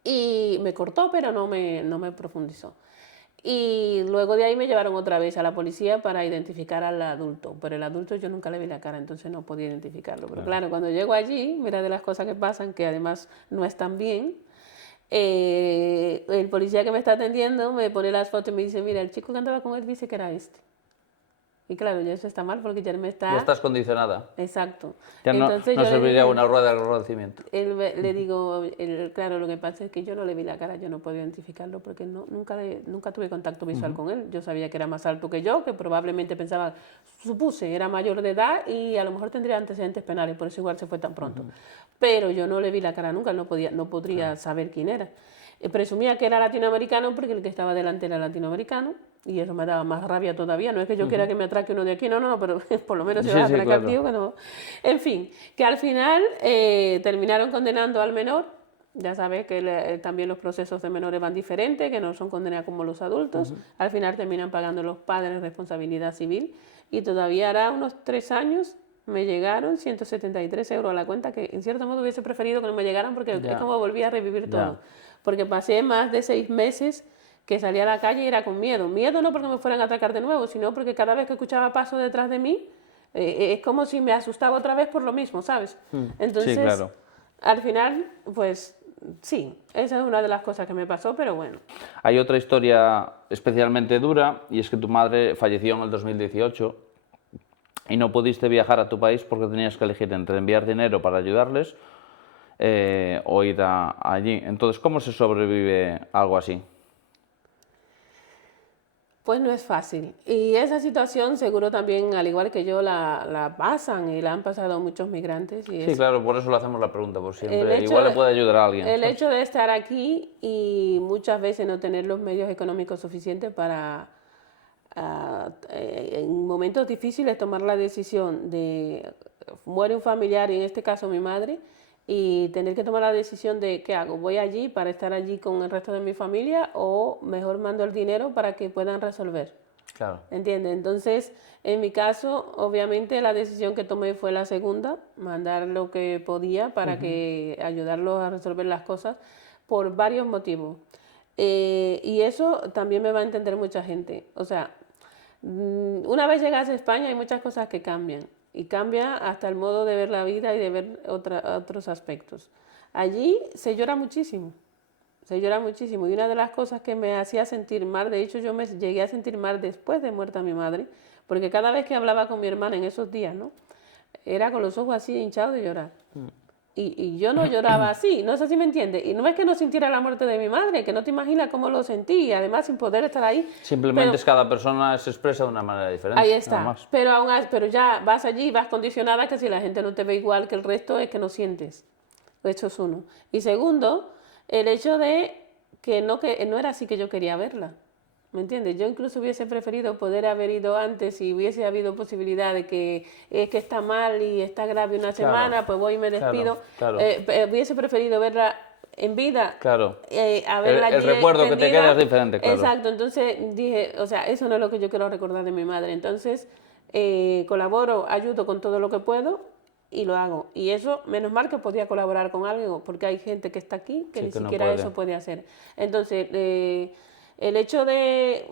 Y me cortó, pero no me profundizó. Y luego de ahí me llevaron otra vez a la policía para identificar al adulto. Pero el adulto yo nunca le vi la cara, entonces no podía identificarlo. Pero claro, cuando llego allí, mira de las cosas que pasan, que además no están bien, el policía que me está atendiendo me pone las fotos y me dice, mira, el chico que andaba con él dice que era este. Y claro, ya eso está mal porque ya me está... Ya estás condicionada. Exacto. Ya Entonces no yo serviría una rueda de agradecimiento. le digo, claro, lo que pasa es que yo no le vi la cara, yo no puedo identificarlo porque nunca tuve contacto visual con él. Yo sabía que era más alto que yo, que probablemente supuse, era mayor de edad y a lo mejor tendría antecedentes penales, por eso igual se fue tan pronto. Pero yo no le vi la cara nunca, no podría saber quién era. Presumía que era latinoamericano porque el que estaba delante era latinoamericano. Y eso me daba más rabia todavía. No es que yo quiera que me atraque uno de aquí, no, pero por lo menos si vas a atracar tío, que no. En fin, que al final terminaron condenando al menor. Ya sabes que también los procesos de menores van diferentes, que no son condenados como los adultos. Al final terminan pagando los padres responsabilidad civil. Y todavía hará unos 3 años me llegaron 173 euros a la cuenta, que en cierto modo hubiese preferido que no me llegaran porque es como volví a revivir todo. Porque pasé más de 6 meses que salía a la calle y era con miedo. Miedo no porque me fueran a atracar de nuevo, sino porque cada vez que escuchaba pasos detrás de mí, es como si me asustaba otra vez por lo mismo, ¿sabes? Entonces, sí, claro. al final, pues sí, esa es una de las cosas que me pasó, pero bueno. Hay otra historia especialmente dura, y es que tu madre falleció en el 2018 y no pudiste viajar a tu país porque tenías que elegir entre enviar dinero para ayudarles o ir allí. Entonces, ¿cómo se sobrevive a algo así? Pues no es fácil. Y esa situación seguro también, al igual que yo, la pasan y la han pasado muchos migrantes. Y Sí, claro, por eso le hacemos la pregunta, por siempre. Igual le puede ayudar a alguien. El hecho de estar aquí y muchas veces no tener los medios económicos suficientes para, en momentos difíciles, tomar la decisión de muere un familiar, y en este caso mi madre, y tener que tomar la decisión de qué hago, voy allí para estar allí con el resto de mi familia o mejor mando el dinero para que puedan resolver. Claro. ¿Entiendes? Entonces, en mi caso, obviamente la decisión que tomé fue la segunda, mandar lo que podía para que ayudarlos a resolver las cosas por varios motivos. Y eso también me va a entender mucha gente. O sea, una vez llegas a España hay muchas cosas que cambian. Y cambia hasta el modo de ver la vida y de ver otros aspectos. Allí se llora muchísimo. Se llora muchísimo. Y una de las cosas que me hacía sentir mal, de hecho yo me llegué a sentir mal después de muerta mi madre, porque cada vez que hablaba con mi hermana en esos días, ¿no? Era con los ojos así hinchados de llorar. Y yo no lloraba así, no sé si me entiendes. Y no es que no sintiera la muerte de mi madre, que no te imaginas cómo lo sentí, y además sin poder estar ahí. Simplemente es cada persona se expresa de una manera diferente. Ahí está. Pero ya vas allí, vas condicionada que si la gente no te ve igual que el resto es que no sientes. Esto es uno. Y segundo, el hecho de que no era así que yo quería verla. ¿Me entiendes? Yo incluso hubiese preferido poder haber ido antes si hubiese habido posibilidad de que es que está mal y está grave una semana, pues voy y me despido. Claro. Hubiese preferido verla en vida. Claro. A verla el recuerdo que te queda es diferente, claro. Exacto. Entonces dije, o sea, eso no es lo que yo quiero recordar de mi madre. Entonces colaboro, ayudo con todo lo que puedo y lo hago. Y eso, menos mal que podía colaborar con algo, porque hay gente que está aquí que ni siquiera eso puede hacer. Entonces... el hecho de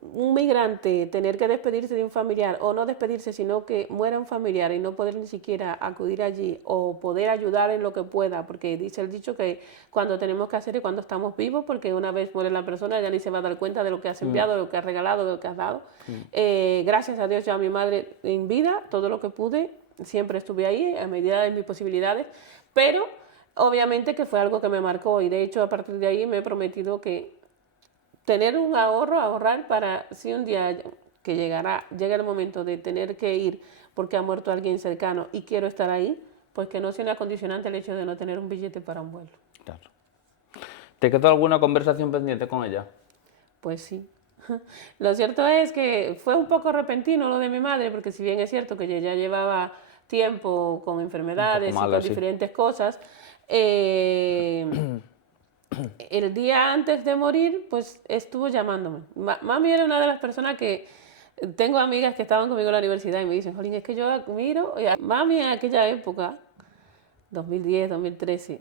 un migrante tener que despedirse de un familiar, o no despedirse, sino que muera un familiar y no poder ni siquiera acudir allí o poder ayudar en lo que pueda, porque dice el dicho que cuando tenemos que hacer y cuando estamos vivos, porque una vez muere la persona ya ni se va a dar cuenta de lo que has enviado, de lo que has regalado, de lo que has dado. Gracias a Dios yo a mi madre en vida, todo lo que pude, siempre estuve ahí a medida de mis posibilidades, pero obviamente que fue algo que me marcó y de hecho a partir de ahí me he prometido que tener un ahorro, ahorrar para si un día que llega el momento de tener que ir porque ha muerto alguien cercano y quiero estar ahí, pues que no sea una condicionante el hecho de no tener un billete para un vuelo. Claro. ¿Te quedó alguna conversación pendiente con ella? Pues sí. Lo cierto es que fue un poco repentino lo de mi madre, porque si bien es cierto que ella ya llevaba tiempo con enfermedades mala, y con sí. diferentes cosas, el día antes de morir, pues estuvo llamándome. Mami era una de las personas que tengo amigas que estaban conmigo en la universidad y me dicen, Jolín, es que yo admiro a mami en aquella época, 2010, 2013,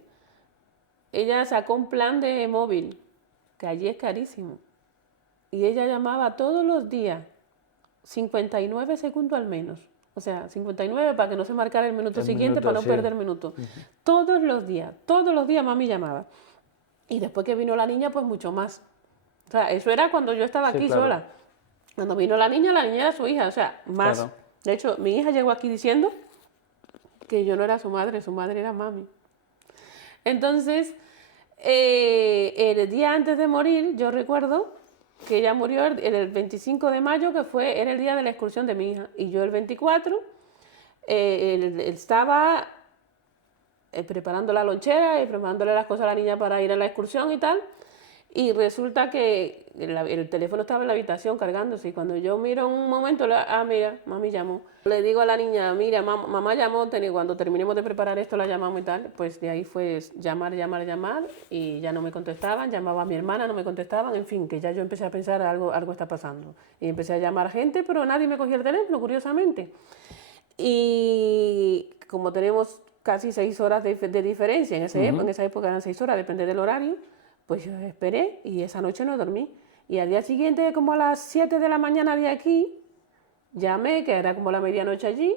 ella sacó un plan de móvil, que allí es carísimo, y ella llamaba todos los días, 59 segundos al menos. O sea, 59 para que no se marcara el minuto siguiente, para no perder el minuto. Todos los días mami llamaba. Y después que vino la niña, pues mucho más. O sea, eso era cuando yo estaba aquí sola. Cuando vino la niña era su hija, o sea, más. Claro. De hecho, mi hija llegó aquí diciendo que yo no era su madre era mami. Entonces, el día antes de morir, yo recuerdo que ella murió el 25 de mayo, que era el día de la excursión de mi hija. Y yo el 24 estaba preparando la lonchera y preparándole las cosas a la niña para ir a la excursión y tal. Y resulta que el teléfono estaba en la habitación cargándose. Y cuando yo miro un momento, mira, mami llamó. Le digo a la niña, mira, mamá llamó, cuando terminemos de preparar esto la llamamos y tal. Pues de ahí fue llamar, y ya no me contestaban. Llamaba a mi hermana, no me contestaban. En fin, que ya yo empecé a pensar algo está pasando. Y empecé a llamar gente, pero nadie me cogía el teléfono, curiosamente. Y como tenemos casi 6 horas de diferencia, en esa época eran 6 horas, depende del horario, pues yo esperé y esa noche no dormí. Y al día siguiente, como a las 7 de la mañana de aquí, llamé, que era como la medianoche allí,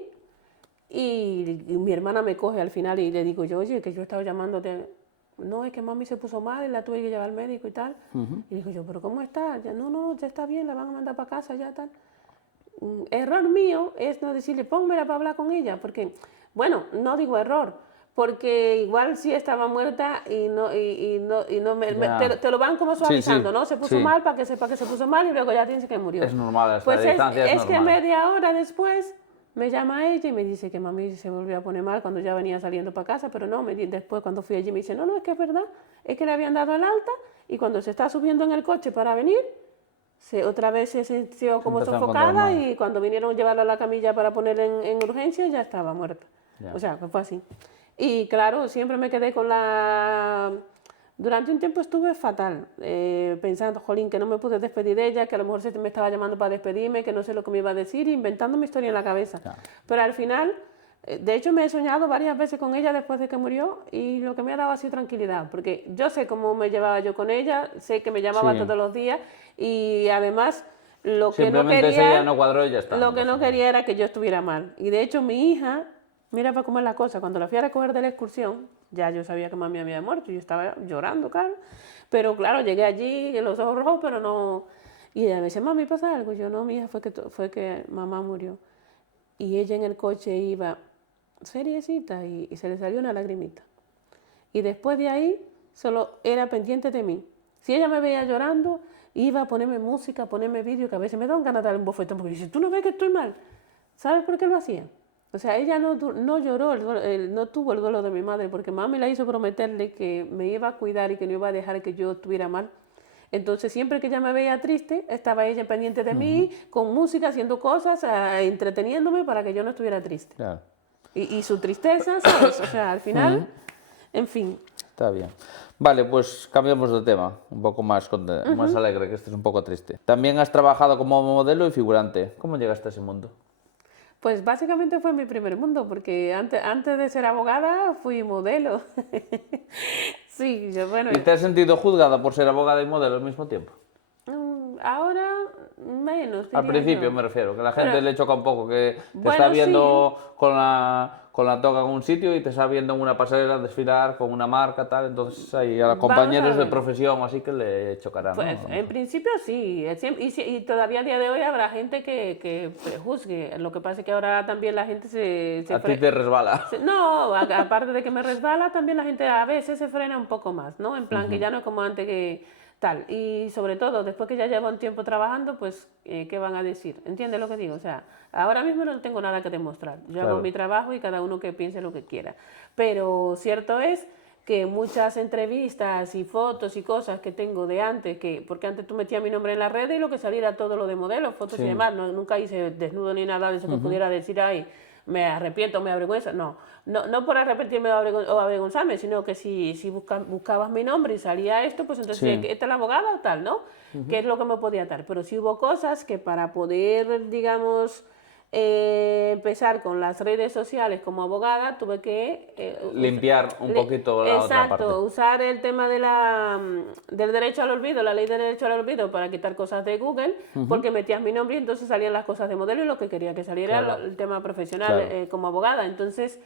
y mi hermana me coge al final y le digo yo, oye, que yo estaba llamándote. No, es que mami se puso mal y la tuve que llevar al médico y tal. Y digo yo, ¿pero cómo está? Ya, no, ya está bien, la van a mandar para casa, ya tal. Error mío es no decirle, pónmela para hablar con ella, porque, bueno, no digo error, porque igual sí estaba muerta y te lo van como suavizando, ¿no? Se puso mal para que sepa que se puso mal y luego ya dice que murió. Es normal, pues distancia es normal. Que media hora después me llama ella y me dice que mami se volvió a poner mal cuando ya venía saliendo para casa, pero no, después cuando fui allí me dice, no, es que es verdad, es que le habían dado el alta y cuando se está subiendo en el coche para venir, otra vez se sintió como sofocada y cuando vinieron a llevarla a la camilla para ponerla en urgencia ya estaba muerta. O sea, fue así. Y claro, siempre me quedé con Durante un tiempo estuve fatal, pensando, jolín, que no me pude despedir de ella, que a lo mejor se me estaba llamando para despedirme, que no sé lo que me iba a decir, inventando mi historia en la cabeza. Claro. Pero al final, de hecho me he soñado varias veces con ella después de que murió y lo que me ha dado ha sido tranquilidad, porque yo sé cómo me llevaba yo con ella, sé que me llamaba todos los días y además lo que no quería, ese día no cuadró y ya está. Lo que no quería era que yo estuviera mal. Y de hecho mi hija, mira para cómo es la cosa, cuando la fui a recoger de la excursión, ya yo sabía que mami había muerto, yo estaba llorando, claro, pero claro, llegué allí, los ojos rojos, pero no, y ella me dice, mami, ¿pasa algo? Yo, no, mi hija, fue que mamá murió, y ella en el coche iba seriecita y se le salió una lagrimita, y después de ahí, solo era pendiente de mí. Si ella me veía llorando, iba a ponerme música, a ponerme vídeo, que a veces me dan ganas de darle un bofetón, porque dice, ¿tú no ves que estoy mal? ¿Sabes por qué lo hacía? O sea, ella no lloró, no tuvo el duelo de mi madre, porque mami la hizo prometerle que me iba a cuidar y que no iba a dejar que yo estuviera mal. Entonces, siempre que ella me veía triste, estaba ella pendiente de mí, con música, haciendo cosas, entreteniéndome para que yo no estuviera triste. Claro. Y su tristeza, ¿sabes? O sea, al final, en fin. Está bien. Vale, pues cambiamos de tema, un poco más alegre, que este es un poco triste. También has trabajado como modelo y figurante. ¿Cómo llegaste a ese mundo? Pues básicamente fue mi primer mundo, porque antes de ser abogada fui modelo. Sí, ¿Y te has sentido juzgada por ser abogada y modelo al mismo tiempo? ahora menos, Al diría principio yo. me refiero, que la gente Pero- le choca un poco, que te Bueno, está sí. viendo con la toga en un sitio y te está viendo en una pasarela desfilar con una marca, tal, entonces hay a Vamos a compañeros de ver. profesión así que le chocará, Pues ¿no? en principio sí, y todavía a día de hoy habrá gente que prejuzgue. Lo que pasa es que ahora también la gente A ti te resbala. No, aparte de que me resbala, también la gente a veces se frena un poco más, ¿no? En plan que ya no es como antes que tal. Y sobre todo, después que ya llevo un tiempo trabajando, pues, ¿qué van a decir? ¿Entiendes lo que digo? O sea, ahora mismo no tengo nada que demostrar. Yo hago Claro. mi trabajo y cada uno que piense lo que quiera. Pero cierto es que muchas entrevistas y fotos y cosas que tengo de antes, porque antes tú metías mi nombre en la red y lo que saliera era todo lo de modelos, fotos y Sí. demás, nunca hice desnudo ni nada de eso que pudiera decir, ay, me arrepiento, me avergüenza, no por arrepentirme o avergonzarme, sino que si buscabas mi nombre y salía esto, pues entonces, Sí. ¿esta es la abogada o tal, no? ¿Qué es lo que me podía dar? Pero sí hubo cosas que para poder, digamos, empezar con las redes sociales como abogada, tuve que Limpiar un poquito la otra parte. exacto, usar el tema del derecho al olvido, la ley del derecho al olvido para quitar cosas de Google, porque metías mi nombre y entonces salían las cosas de modelo y lo que quería que saliera Claro. el tema profesional Claro. como abogada. Entonces,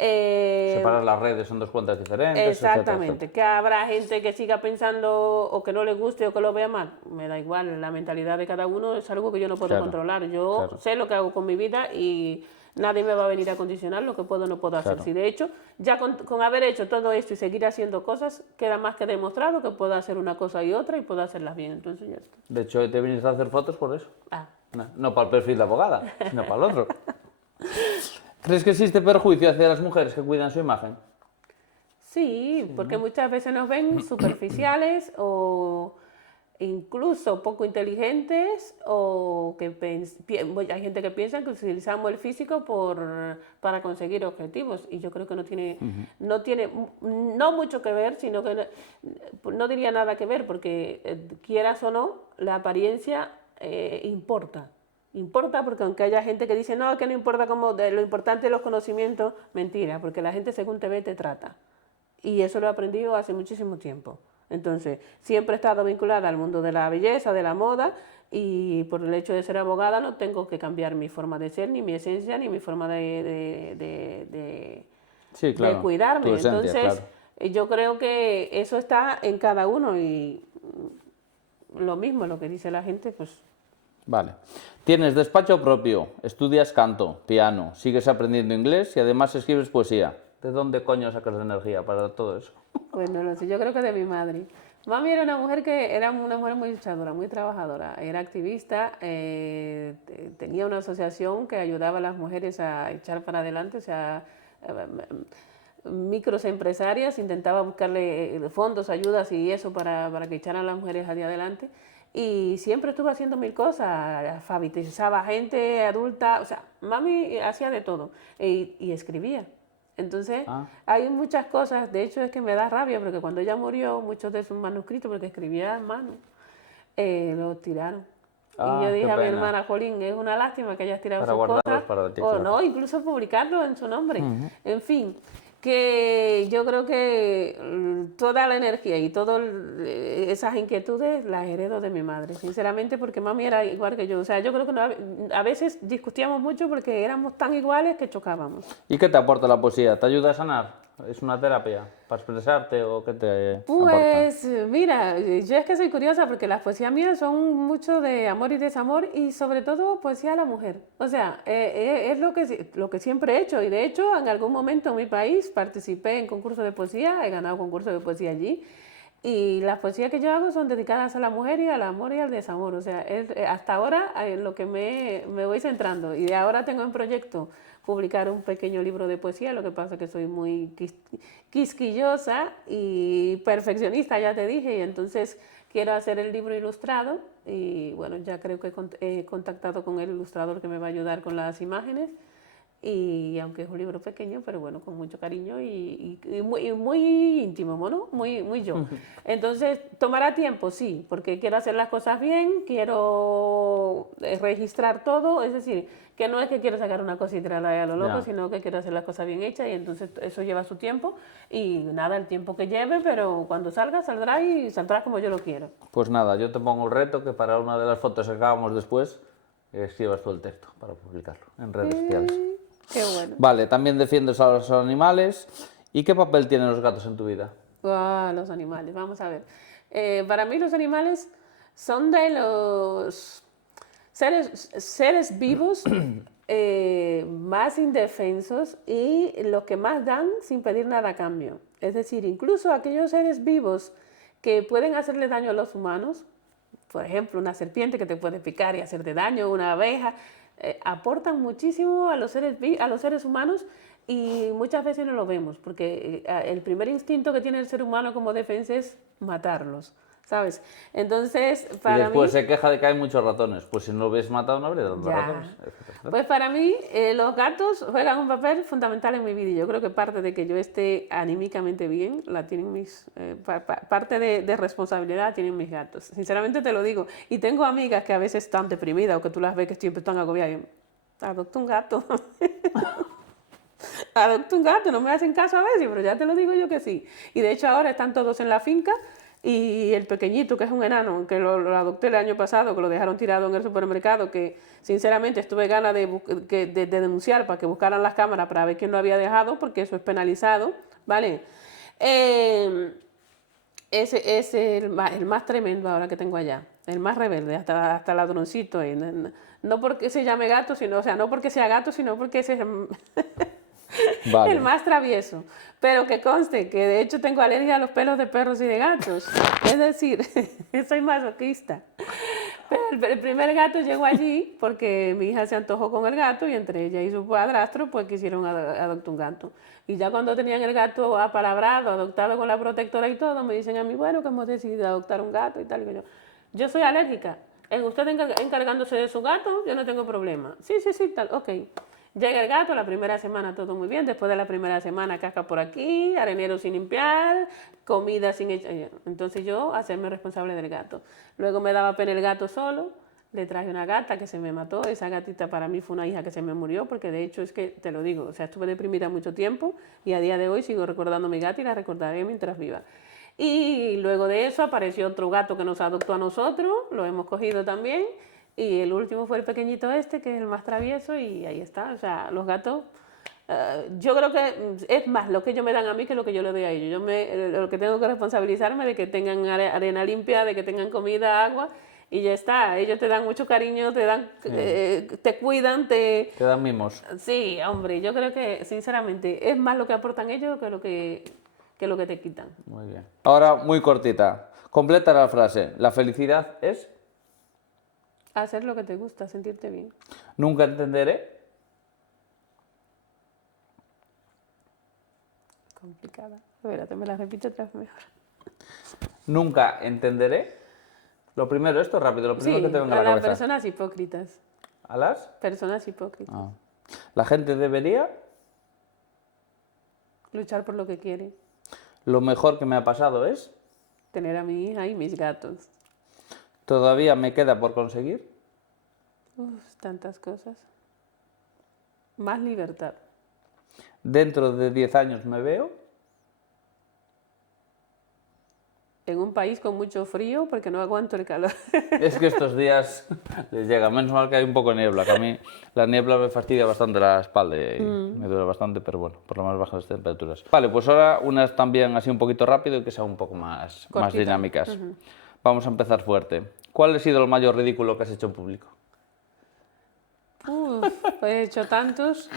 Separar las redes son dos cuentas diferentes, etcétera, exactamente, etcétera. que habrá gente que siga pensando o que no le guste o que lo vea mal, me da igual, la mentalidad de cada uno es algo que yo no puedo Claro, controlar, yo claro. sé lo que hago con mi vida y nadie me va a venir a condicionar lo que puedo o no puedo hacer. Claro. Si de hecho, ya con haber hecho todo esto y seguir haciendo cosas, queda más que demostrado que puedo hacer una cosa y otra y puedo hacerlas bien, entonces ya está. De hecho, te viniste a hacer fotos por eso. Ah. No para el perfil de abogada, sino para el otro. ¿Crees que existe perjuicio hacia las mujeres que cuidan su imagen? Sí, porque muchas veces nos ven superficiales o incluso poco inteligentes o que hay gente que piensa que utilizamos el físico para conseguir objetivos y yo creo que no tiene no mucho que ver, sino que no diría nada que ver porque quieras o no, la apariencia importa. Importa porque aunque haya gente que dice no, que no importa lo importante es los conocimientos, mentira, porque la gente según te ve te trata. Y eso lo he aprendido hace muchísimo tiempo. Entonces, siempre he estado vinculada al mundo de la belleza, de la moda, y por el hecho de ser abogada no tengo que cambiar mi forma de ser, ni mi esencia, ni mi forma Sí, claro. de cuidarme. Tu esencia, Entonces, claro. yo creo que eso está en cada uno y lo mismo, lo que dice la gente, pues... Vale. Tienes despacho propio, estudias canto, piano, sigues aprendiendo inglés y además escribes poesía. ¿De dónde coño sacas la energía para todo eso? Pues no lo sé, yo creo que de mi madre. Mami era una mujer muy luchadora, muy trabajadora, era activista, tenía una asociación que ayudaba a las mujeres a echar para adelante, o sea, micros empresarias, intentaba buscarle fondos, ayudas y eso para que echaran a las mujeres hacia adelante. Y siempre estuvo haciendo mil cosas, alfabetizaba gente adulta, o sea, mami hacía de todo y escribía. Entonces, hay muchas cosas, de hecho es que me da rabia porque cuando ella murió, muchos de sus manuscritos, porque escribía a mano, los tiraron. Y yo dije qué a mi pena. hermana, Jolín, es una lástima que hayas tirado Para sus guardarlos cosas, para ti, o claro. no, incluso publicarlo en su nombre. En fin, que yo creo que toda la energía y todas esas inquietudes las heredo de mi madre, sinceramente, porque mami era igual que yo. O sea, yo creo que a veces discutíamos mucho porque éramos tan iguales que chocábamos. ¿Y qué te aporta la poesía? ¿Te ayuda a sanar? ¿Es una terapia para expresarte o qué te aporta? Pues mira, yo es que soy curiosa porque las poesías mías son mucho de amor y desamor y sobre todo poesía a la mujer. O sea, es lo que siempre he hecho y de hecho en algún momento en mi país participé en concursos de poesía, he ganado concursos de poesía allí y las poesías que yo hago son dedicadas a la mujer y al amor y al desamor. O sea, hasta ahora en lo que me voy centrando y de ahora tengo en proyecto publicar un pequeño libro de poesía, lo que pasa es que soy muy quisquillosa y perfeccionista, ya te dije, y entonces quiero hacer el libro ilustrado y bueno, ya creo que he contactado con el ilustrador que me va a ayudar con las imágenes Y aunque es un libro pequeño, pero bueno, con mucho cariño y muy íntimo, ¿no? Muy yo. Entonces, ¿tomará tiempo? Sí, porque quiero hacer las cosas bien, quiero registrar todo, es decir, que no es que quiero sacar una cosa y tirarla a lo loco, Ya. sino que quiero hacer las cosas bien hechas y entonces eso lleva su tiempo y nada, el tiempo que lleve, pero cuando salga, saldrá y saldrá como yo lo quiero. Pues nada, yo te pongo el reto que para una de las fotos que hagamos después, escribas tú el texto para publicarlo en redes sociales. Qué bueno. Vale, también defiendes a los animales. ¿Y qué papel tienen los gatos en tu vida? Los animales, vamos a ver. Para mí los animales son de los seres vivos más indefensos y los que más dan sin pedir nada a cambio. Es decir, incluso aquellos seres vivos que pueden hacerle daño a los humanos, por ejemplo, una serpiente que te puede picar y hacerte daño, una abeja, aportan muchísimo a los seres humanos y muchas veces no lo vemos, porque el primer instinto que tiene el ser humano como defensa es matarlos, ¿sabes? Entonces, Y para después mí... se queja de que hay muchos ratones. Pues si no lo hubieses matado no habría tantos Ya. ratones. Pues para mí los gatos juegan un papel fundamental en mi vida y yo creo que parte de que yo esté anímicamente bien la tienen parte de responsabilidad tienen mis gatos, sinceramente te lo digo, y tengo amigas que a veces están deprimidas o que tú las ves que siempre están agobiadas y adopta un gato. Adopta un gato, no me hacen caso a veces, pero ya te lo digo yo que sí. Y de hecho ahora están todos en la finca y el pequeñito, que es un enano, que lo adopté el año pasado, que lo dejaron tirado en el supermercado, que sinceramente estuve ganas de denunciar para que buscaran las cámaras para ver quién lo había dejado, porque eso es penalizado, ¿vale? Ese es el más tremendo ahora que tengo allá, el más rebelde, hasta ladroncito. No porque se llame gato, sino, o sea, no porque sea gato, sino porque ese es Vale. el más travieso. Pero que conste que de hecho tengo alergia a los pelos de perros y de gatos. Es decir, soy masoquista. Pero el primer gato llegó allí porque mi hija se antojó con el gato y entre ella y su padrastro pues quisieron adoptar un gato. Y ya cuando tenían el gato apalabrado, adoptado con la protectora y todo, me dicen a mí, bueno, que hemos decidido adoptar un gato y tal. Y yo soy alérgica. Usted encargándose de su gato, yo no tengo problema. Sí, tal, ok. Llega el gato, la primera semana todo muy bien, después de la primera semana casca por aquí, arenero sin limpiar, comida sin echar. Entonces yo hacerme responsable del gato. Luego me daba pena el gato solo, le traje una gata que se me mató, esa gatita para mí fue una hija que se me murió, porque de hecho es que, te lo digo, o sea, estuve deprimida mucho tiempo y a día de hoy sigo recordando a mi gata y la recordaré mientras viva. Y luego de eso apareció otro gato que nos adoptó a nosotros, lo hemos cogido también. Y el último fue el pequeñito este, que es el más travieso, y ahí está. O sea, los gatos, yo creo que es más lo que ellos me dan a mí que lo que yo le doy a ellos. Lo que tengo que responsabilizarme de que tengan arena limpia, de que tengan comida, agua, y ya está. Ellos te dan mucho cariño, te cuidan, Te dan mimos. Sí, hombre, yo creo que, sinceramente, es más lo que aportan ellos que lo que te quitan. Muy bien. Ahora, muy cortita. Completa la frase. La felicidad es... Hacer lo que te gusta, sentirte bien. Nunca entenderé. Complicada. Espérate, me la repito otra vez mejor. Nunca entenderé. Lo primero, esto rápido, lo primero Sí, que te venga a a la las cabeza. personas hipócritas. ¿A las? Personas hipócritas. Ah. La gente debería. Luchar por lo que quiere. Lo mejor que me ha pasado es. Tener a mi hija y mis gatos. Todavía me queda por conseguir. Tantas cosas. Más libertad. Dentro de 10 años me veo. En un país con mucho frío porque no aguanto el calor. Es que estos días les llega. Menos mal que hay un poco de niebla, que a mí la niebla me fastidia bastante la espalda y me duele bastante, pero bueno, por lo más bajas temperaturas. Vale, pues ahora unas también así un poquito rápido y que sean un poco más dinámicas. Vamos a empezar fuerte. ¿Cuál ha sido el mayor ridículo que has hecho en público? Pues he hecho tantos.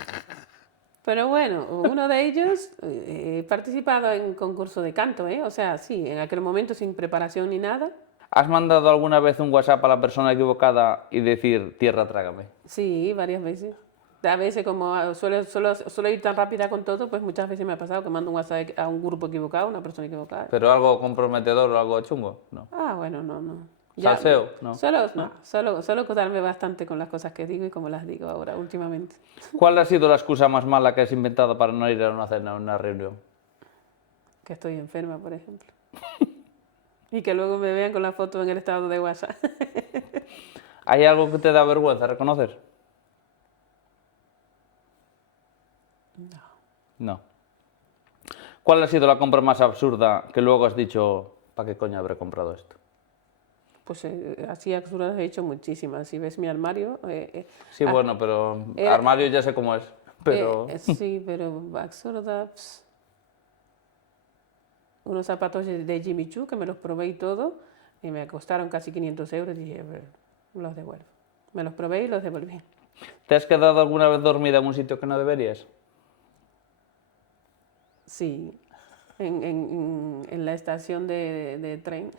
Pero bueno, uno de ellos, he participado en concurso de canto, ¿eh? O sea, sí, en aquel momento sin preparación ni nada. ¿Has mandado alguna vez un WhatsApp a la persona equivocada y decir, tierra, trágame? Sí, varias veces. A veces, como suelo ir tan rápida con todo, pues muchas veces me ha pasado que mando un WhatsApp a un grupo equivocado, a una persona equivocada. ¿Pero algo comprometedor o algo chungo? No. Bueno, no. Ya, ¿Salseo? No. Solo cuidarme bastante con las cosas que digo y como las digo ahora, últimamente. ¿Cuál ha sido la excusa más mala que has inventado para no ir a una cena o una reunión? Que estoy enferma, por ejemplo. Y que luego me vean con la foto en el estado de WhatsApp. ¿Hay algo que te da vergüenza reconocer? No. ¿Cuál ha sido la compra más absurda que luego has dicho, ¿para qué coño habré comprado esto? Pues así absurdas he hecho muchísimas. Si ves mi armario... Sí, bueno, pero era- armario ya sé cómo es, pero... sí, pero absurdas... Unos zapatos de Jimmy Choo que me los probé y todo, y me costaron casi 500 euros, y dije, los devuelvo. Me los probé y los devolví. ¿Te has quedado alguna vez dormida en un sitio que no deberías? Sí, en la estación de tren.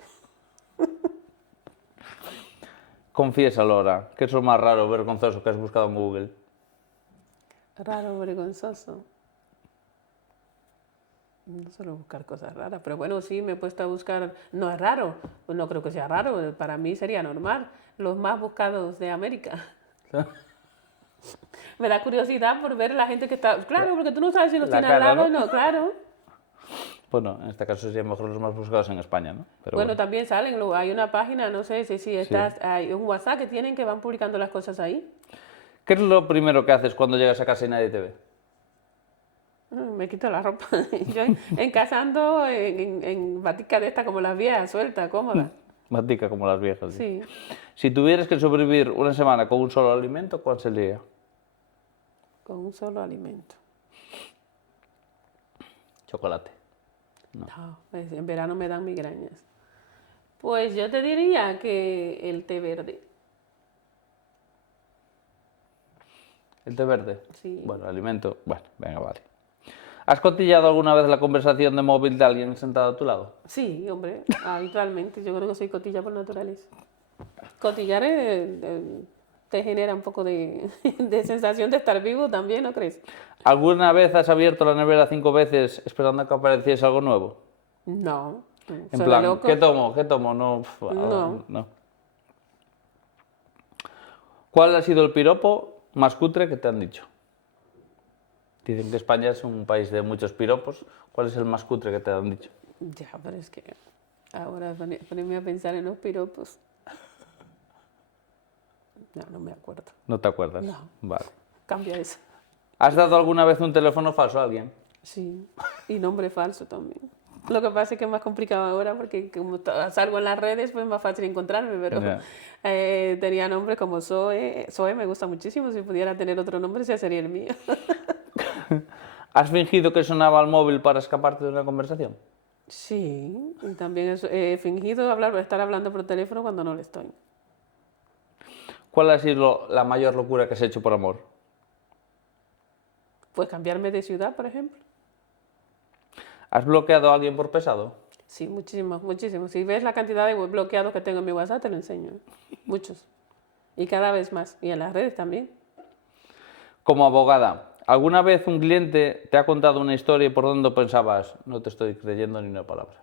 Confiésalo ahora, ¿qué es lo más raro o vergonzoso que has buscado en Google? Raro, vergonzoso. No suelo buscar cosas raras, pero bueno, sí, me he puesto a buscar, no es raro, pues no creo que sea raro, para mí sería normal, los más buscados de América. Me da curiosidad por ver la gente que está, claro, porque tú no sabes si los La tiene al cara, lado o ¿no? no, claro. Bueno, en este caso serían mejor los más buscados en España, ¿no? Pero Bueno, también salen, hay una página, no sé si estás, hay un WhatsApp que tienen que van publicando las cosas ahí. ¿Qué es lo primero que haces cuando llegas a casa y nadie te ve? Me quito la ropa. Yo en casa ando en batica de esta como las viejas, suelta, cómoda. Matica como las viejas. Sí. Si tuvieras que sobrevivir una semana con un solo alimento, ¿cuál sería? Con un solo alimento. Chocolate. No, pues en verano me dan migrañas. Pues yo te diría que el té verde. ¿El té verde? Sí. Bueno, alimento. Bueno, venga, vale. ¿Has cotillado alguna vez la conversación de móvil de alguien sentado a tu lado? Sí, hombre, habitualmente. Yo creo que soy cotilla por naturaleza. Cotillar te genera un poco de, de sensación de estar vivo también, ¿no crees? ¿Alguna vez has abierto la nevera 5 veces esperando a que apareciese algo nuevo? No. En ¿Soy plan, loco? ¿qué tomo? ¿Qué tomo? No, No. ¿Cuál ha sido el piropo más cutre que te han dicho? Dicen que España es un país de muchos piropos. ¿Cuál es el más cutre que te han dicho? Ya, pero es que ahora ponerme a pensar en los piropos. No me acuerdo. ¿No te acuerdas? No. Vale. Cambia eso. ¿Has dado alguna vez un teléfono falso a alguien? Sí, y nombre falso también. Lo que pasa es que es más complicado ahora porque como salgo en las redes, pues es más fácil encontrarme, pero Ya. tenía nombres como Zoe. Zoe me gusta muchísimo, si pudiera tener otro nombre, ese sería el mío. ¿Has fingido que sonaba el móvil para escaparte de una conversación? Sí, y también he fingido estar hablando por teléfono cuando no lo estoy. ¿Cuál ha sido la mayor locura que has hecho por amor? Pues cambiarme de ciudad, por ejemplo. ¿Has bloqueado a alguien por pesado? Sí, muchísimo, muchísimo. Si ves la cantidad de bloqueados que tengo en mi WhatsApp, te lo enseño. Muchos. Y cada vez más. Y en las redes también. Como abogada, ¿alguna vez un cliente te ha contado una historia y por donde pensabas, no te estoy creyendo ni una palabra?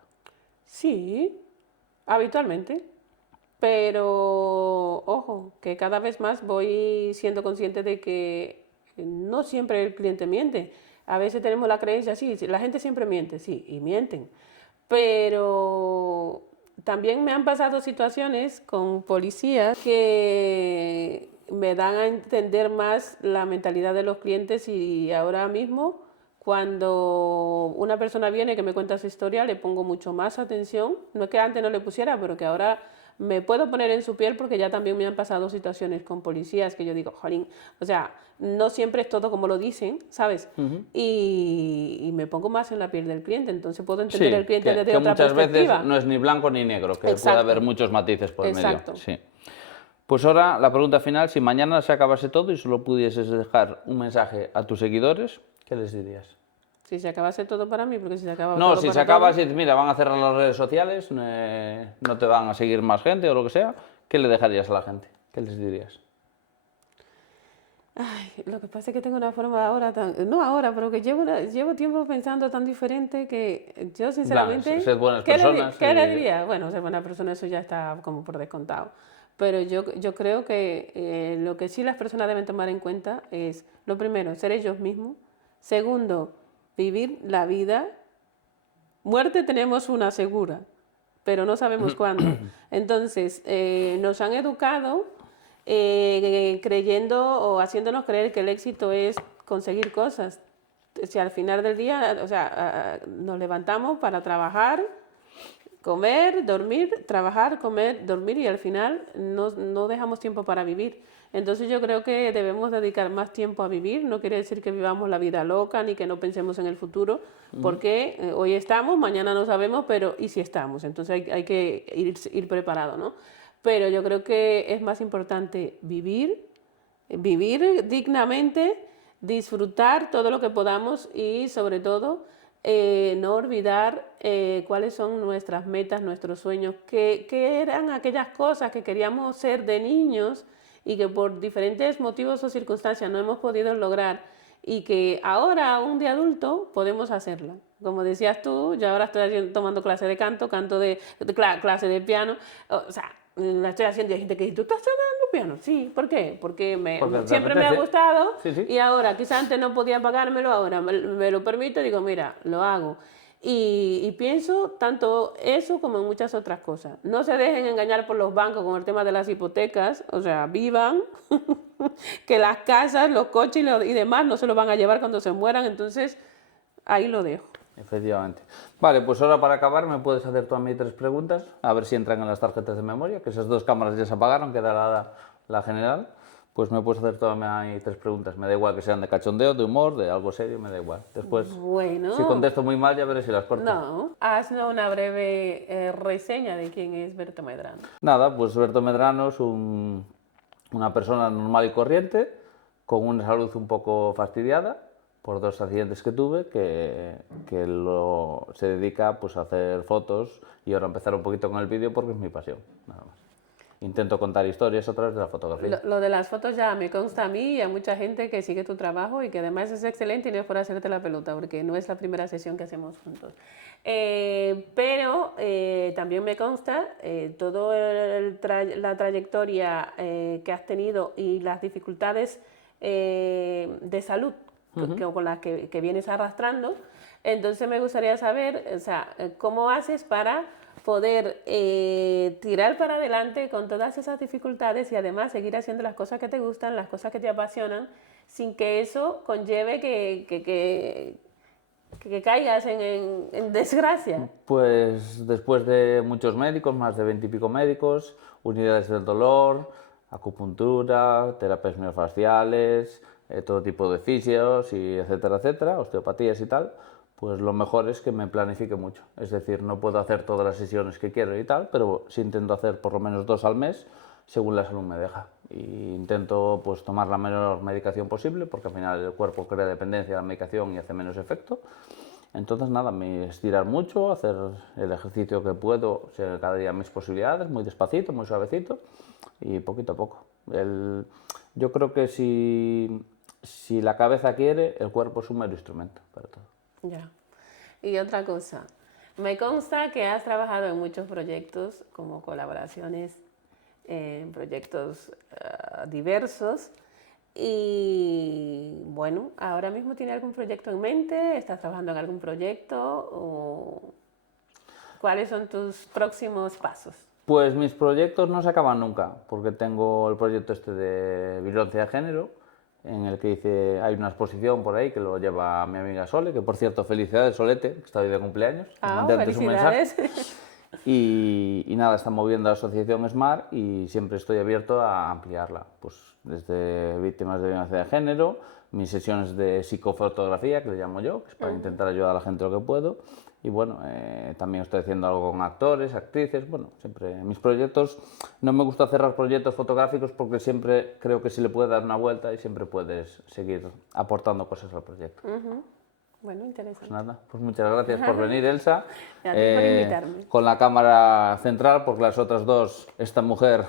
Sí, habitualmente. Pero, ojo, que cada vez más voy siendo consciente de que no siempre el cliente miente. A veces tenemos la creencia, sí, la gente siempre miente, sí, y mienten. Pero también me han pasado situaciones con policías que me dan a entender más la mentalidad de los clientes y ahora mismo cuando una persona viene que me cuenta su historia le pongo mucho más atención. No es que antes no le pusiera, pero que ahora me puedo poner en su piel porque ya también me han pasado situaciones con policías que yo digo, jolín, o sea, no siempre es todo como lo dicen, ¿sabes? Y me pongo más en la piel del cliente, entonces puedo entender el cliente desde otra muchas perspectiva. veces no es ni blanco ni negro, que Exacto. puede haber muchos matices por Exacto. medio. Sí. Pues ahora la pregunta final, si mañana se acabase todo y solo pudieses dejar un mensaje a tus seguidores, ¿qué les dirías? Si se acabase todo para mí, porque si se acaba No, todo si para se acaba, todos, si mira, van a cerrar las redes sociales, no te van a seguir más gente o lo que sea, ¿qué le dejarías a la gente? ¿Qué les dirías? Ay, lo que pasa es que tengo una forma ahora no ahora, pero que llevo tiempo pensando tan diferente que yo sinceramente... Sed buenas ¿qué personas. qué le diría? Bueno, ser buena persona, eso ya está como por descontado. Pero yo creo que lo que sí las personas deben tomar en cuenta es, lo primero, ser ellos mismos. Segundo, vivir la vida. Muerte tenemos una segura, pero no sabemos cuándo. Entonces, nos han educado creyendo o haciéndonos creer que el éxito es conseguir cosas. Si al final del día, o sea, nos levantamos para trabajar, comer, dormir, trabajar, comer, dormir y al final no dejamos tiempo para vivir. Entonces yo creo que debemos dedicar más tiempo a vivir. No quiere decir que vivamos la vida loca ni que no pensemos en el futuro, porque hoy estamos, mañana no sabemos, pero ¿y si estamos? Entonces hay que ir preparado, ¿no? Pero yo creo que es más importante vivir dignamente, disfrutar todo lo que podamos y sobre todo no olvidar cuáles son nuestras metas, nuestros sueños, qué eran aquellas cosas que queríamos ser de niños y que por diferentes motivos o circunstancias no hemos podido lograr y que ahora, un día adulto, podemos hacerlo. Como decías tú, yo ahora estoy tomando clase de canto, clase de piano, o sea, la estoy haciendo y hay gente que dice, ¿tú estás tomando piano? Sí, ¿por qué? Porque siempre me ha gustado y ahora, quizás antes no podía pagármelo, ahora me lo permito y digo, mira, lo hago. Y pienso tanto eso como en muchas otras cosas. No se dejen engañar por los bancos con el tema de las hipotecas, o sea, vivan, que las casas, los coches y demás no se los van a llevar cuando se mueran, entonces ahí lo dejo. Efectivamente. Vale, pues ahora para acabar me puedes hacer tú a mí 3 preguntas, a ver si entran en las tarjetas de memoria, que esas 2 cámaras ya se apagaron, queda la general. Pues me puedes hacer tú a mí 3 preguntas, me da igual que sean de cachondeo, de humor, de algo serio, me da igual. Después, bueno, si contesto muy mal, ya veré si las corto. No, hazme una breve reseña de quién es Berto Medrano. Nada, pues Berto Medrano es una persona normal y corriente, con una salud un poco fastidiada, por 2 accidentes que tuve, que se dedica pues, a hacer fotos y ahora empezar un poquito con el vídeo porque es mi pasión, nada más. Intento contar historias a través de la fotografía. Lo de las fotos ya me consta a mí y a mucha gente que sigue tu trabajo y que además es excelente y no es por hacerte la pelota, porque no es la primera sesión que hacemos juntos. Pero también me consta toda la trayectoria que has tenido y las dificultades de salud con las que vienes arrastrando. Entonces me gustaría saber, o sea, cómo haces para poder tirar para adelante con todas esas dificultades y además seguir haciendo las cosas que te gustan, las cosas que te apasionan, sin que eso conlleve que caigas en desgracia. Pues después de muchos médicos, más de 20 y pico médicos, unidades del dolor, acupuntura, terapias miofasciales, todo tipo de fisios, y etcétera, etcétera, osteopatías y tal, pues lo mejor es que me planifique mucho. Es decir, no puedo hacer todas las sesiones que quiero y tal, pero sí intento hacer por lo menos 2 al mes, según la salud me deja. Y intento pues, tomar la menor medicación posible, porque al final el cuerpo crea dependencia de la medicación y hace menos efecto. Entonces, nada, me estirar mucho, hacer el ejercicio que puedo, o sea, cada día mis posibilidades, muy despacito, muy suavecito y poquito a poco. Yo creo que si la cabeza quiere, el cuerpo es un mero instrumento para todo. Ya. Y otra cosa, me consta que has trabajado en muchos proyectos, como colaboraciones en proyectos diversos. Y bueno, ¿ahora mismo tienes algún proyecto en mente? ¿Estás trabajando en algún proyecto? ¿O cuáles son tus próximos pasos? Pues mis proyectos no se acaban nunca, porque tengo el proyecto este de violencia de género, en el que hay una exposición por ahí que lo lleva mi amiga Sole, que por cierto, felicidades Solete, que está hoy de cumpleaños. Felicidades. Y nada, está moviendo la asociación SMART y siempre estoy abierto a ampliarla, pues desde víctimas de violencia de género, mis sesiones de psicofotografía, que le llamo yo, que es para intentar ayudar a la gente lo que puedo. Y bueno, también estoy haciendo algo con actores, actrices, bueno, siempre mis proyectos, no me gusta cerrar proyectos fotográficos porque siempre creo que se le puede dar una vuelta y siempre puedes seguir aportando cosas al proyecto. Bueno, interesante. Nada, pues muchas gracias por venir, Elsa. Y a ti por invitarme. Con la cámara central, porque las otras dos, esta mujer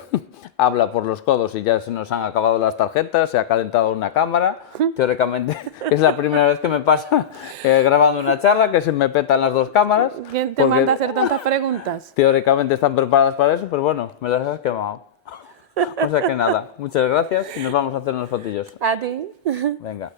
habla por los codos y ya se nos han acabado las tarjetas, se ha calentado una cámara. Teóricamente es la primera vez que me pasa grabando una charla, que se me petan las dos cámaras. ¿Quién te manda a hacer tantas preguntas? Teóricamente están preparadas para eso, pero bueno, me las has quemado. O sea que nada, muchas gracias y nos vamos a hacer unos fotillos. A ti. Venga.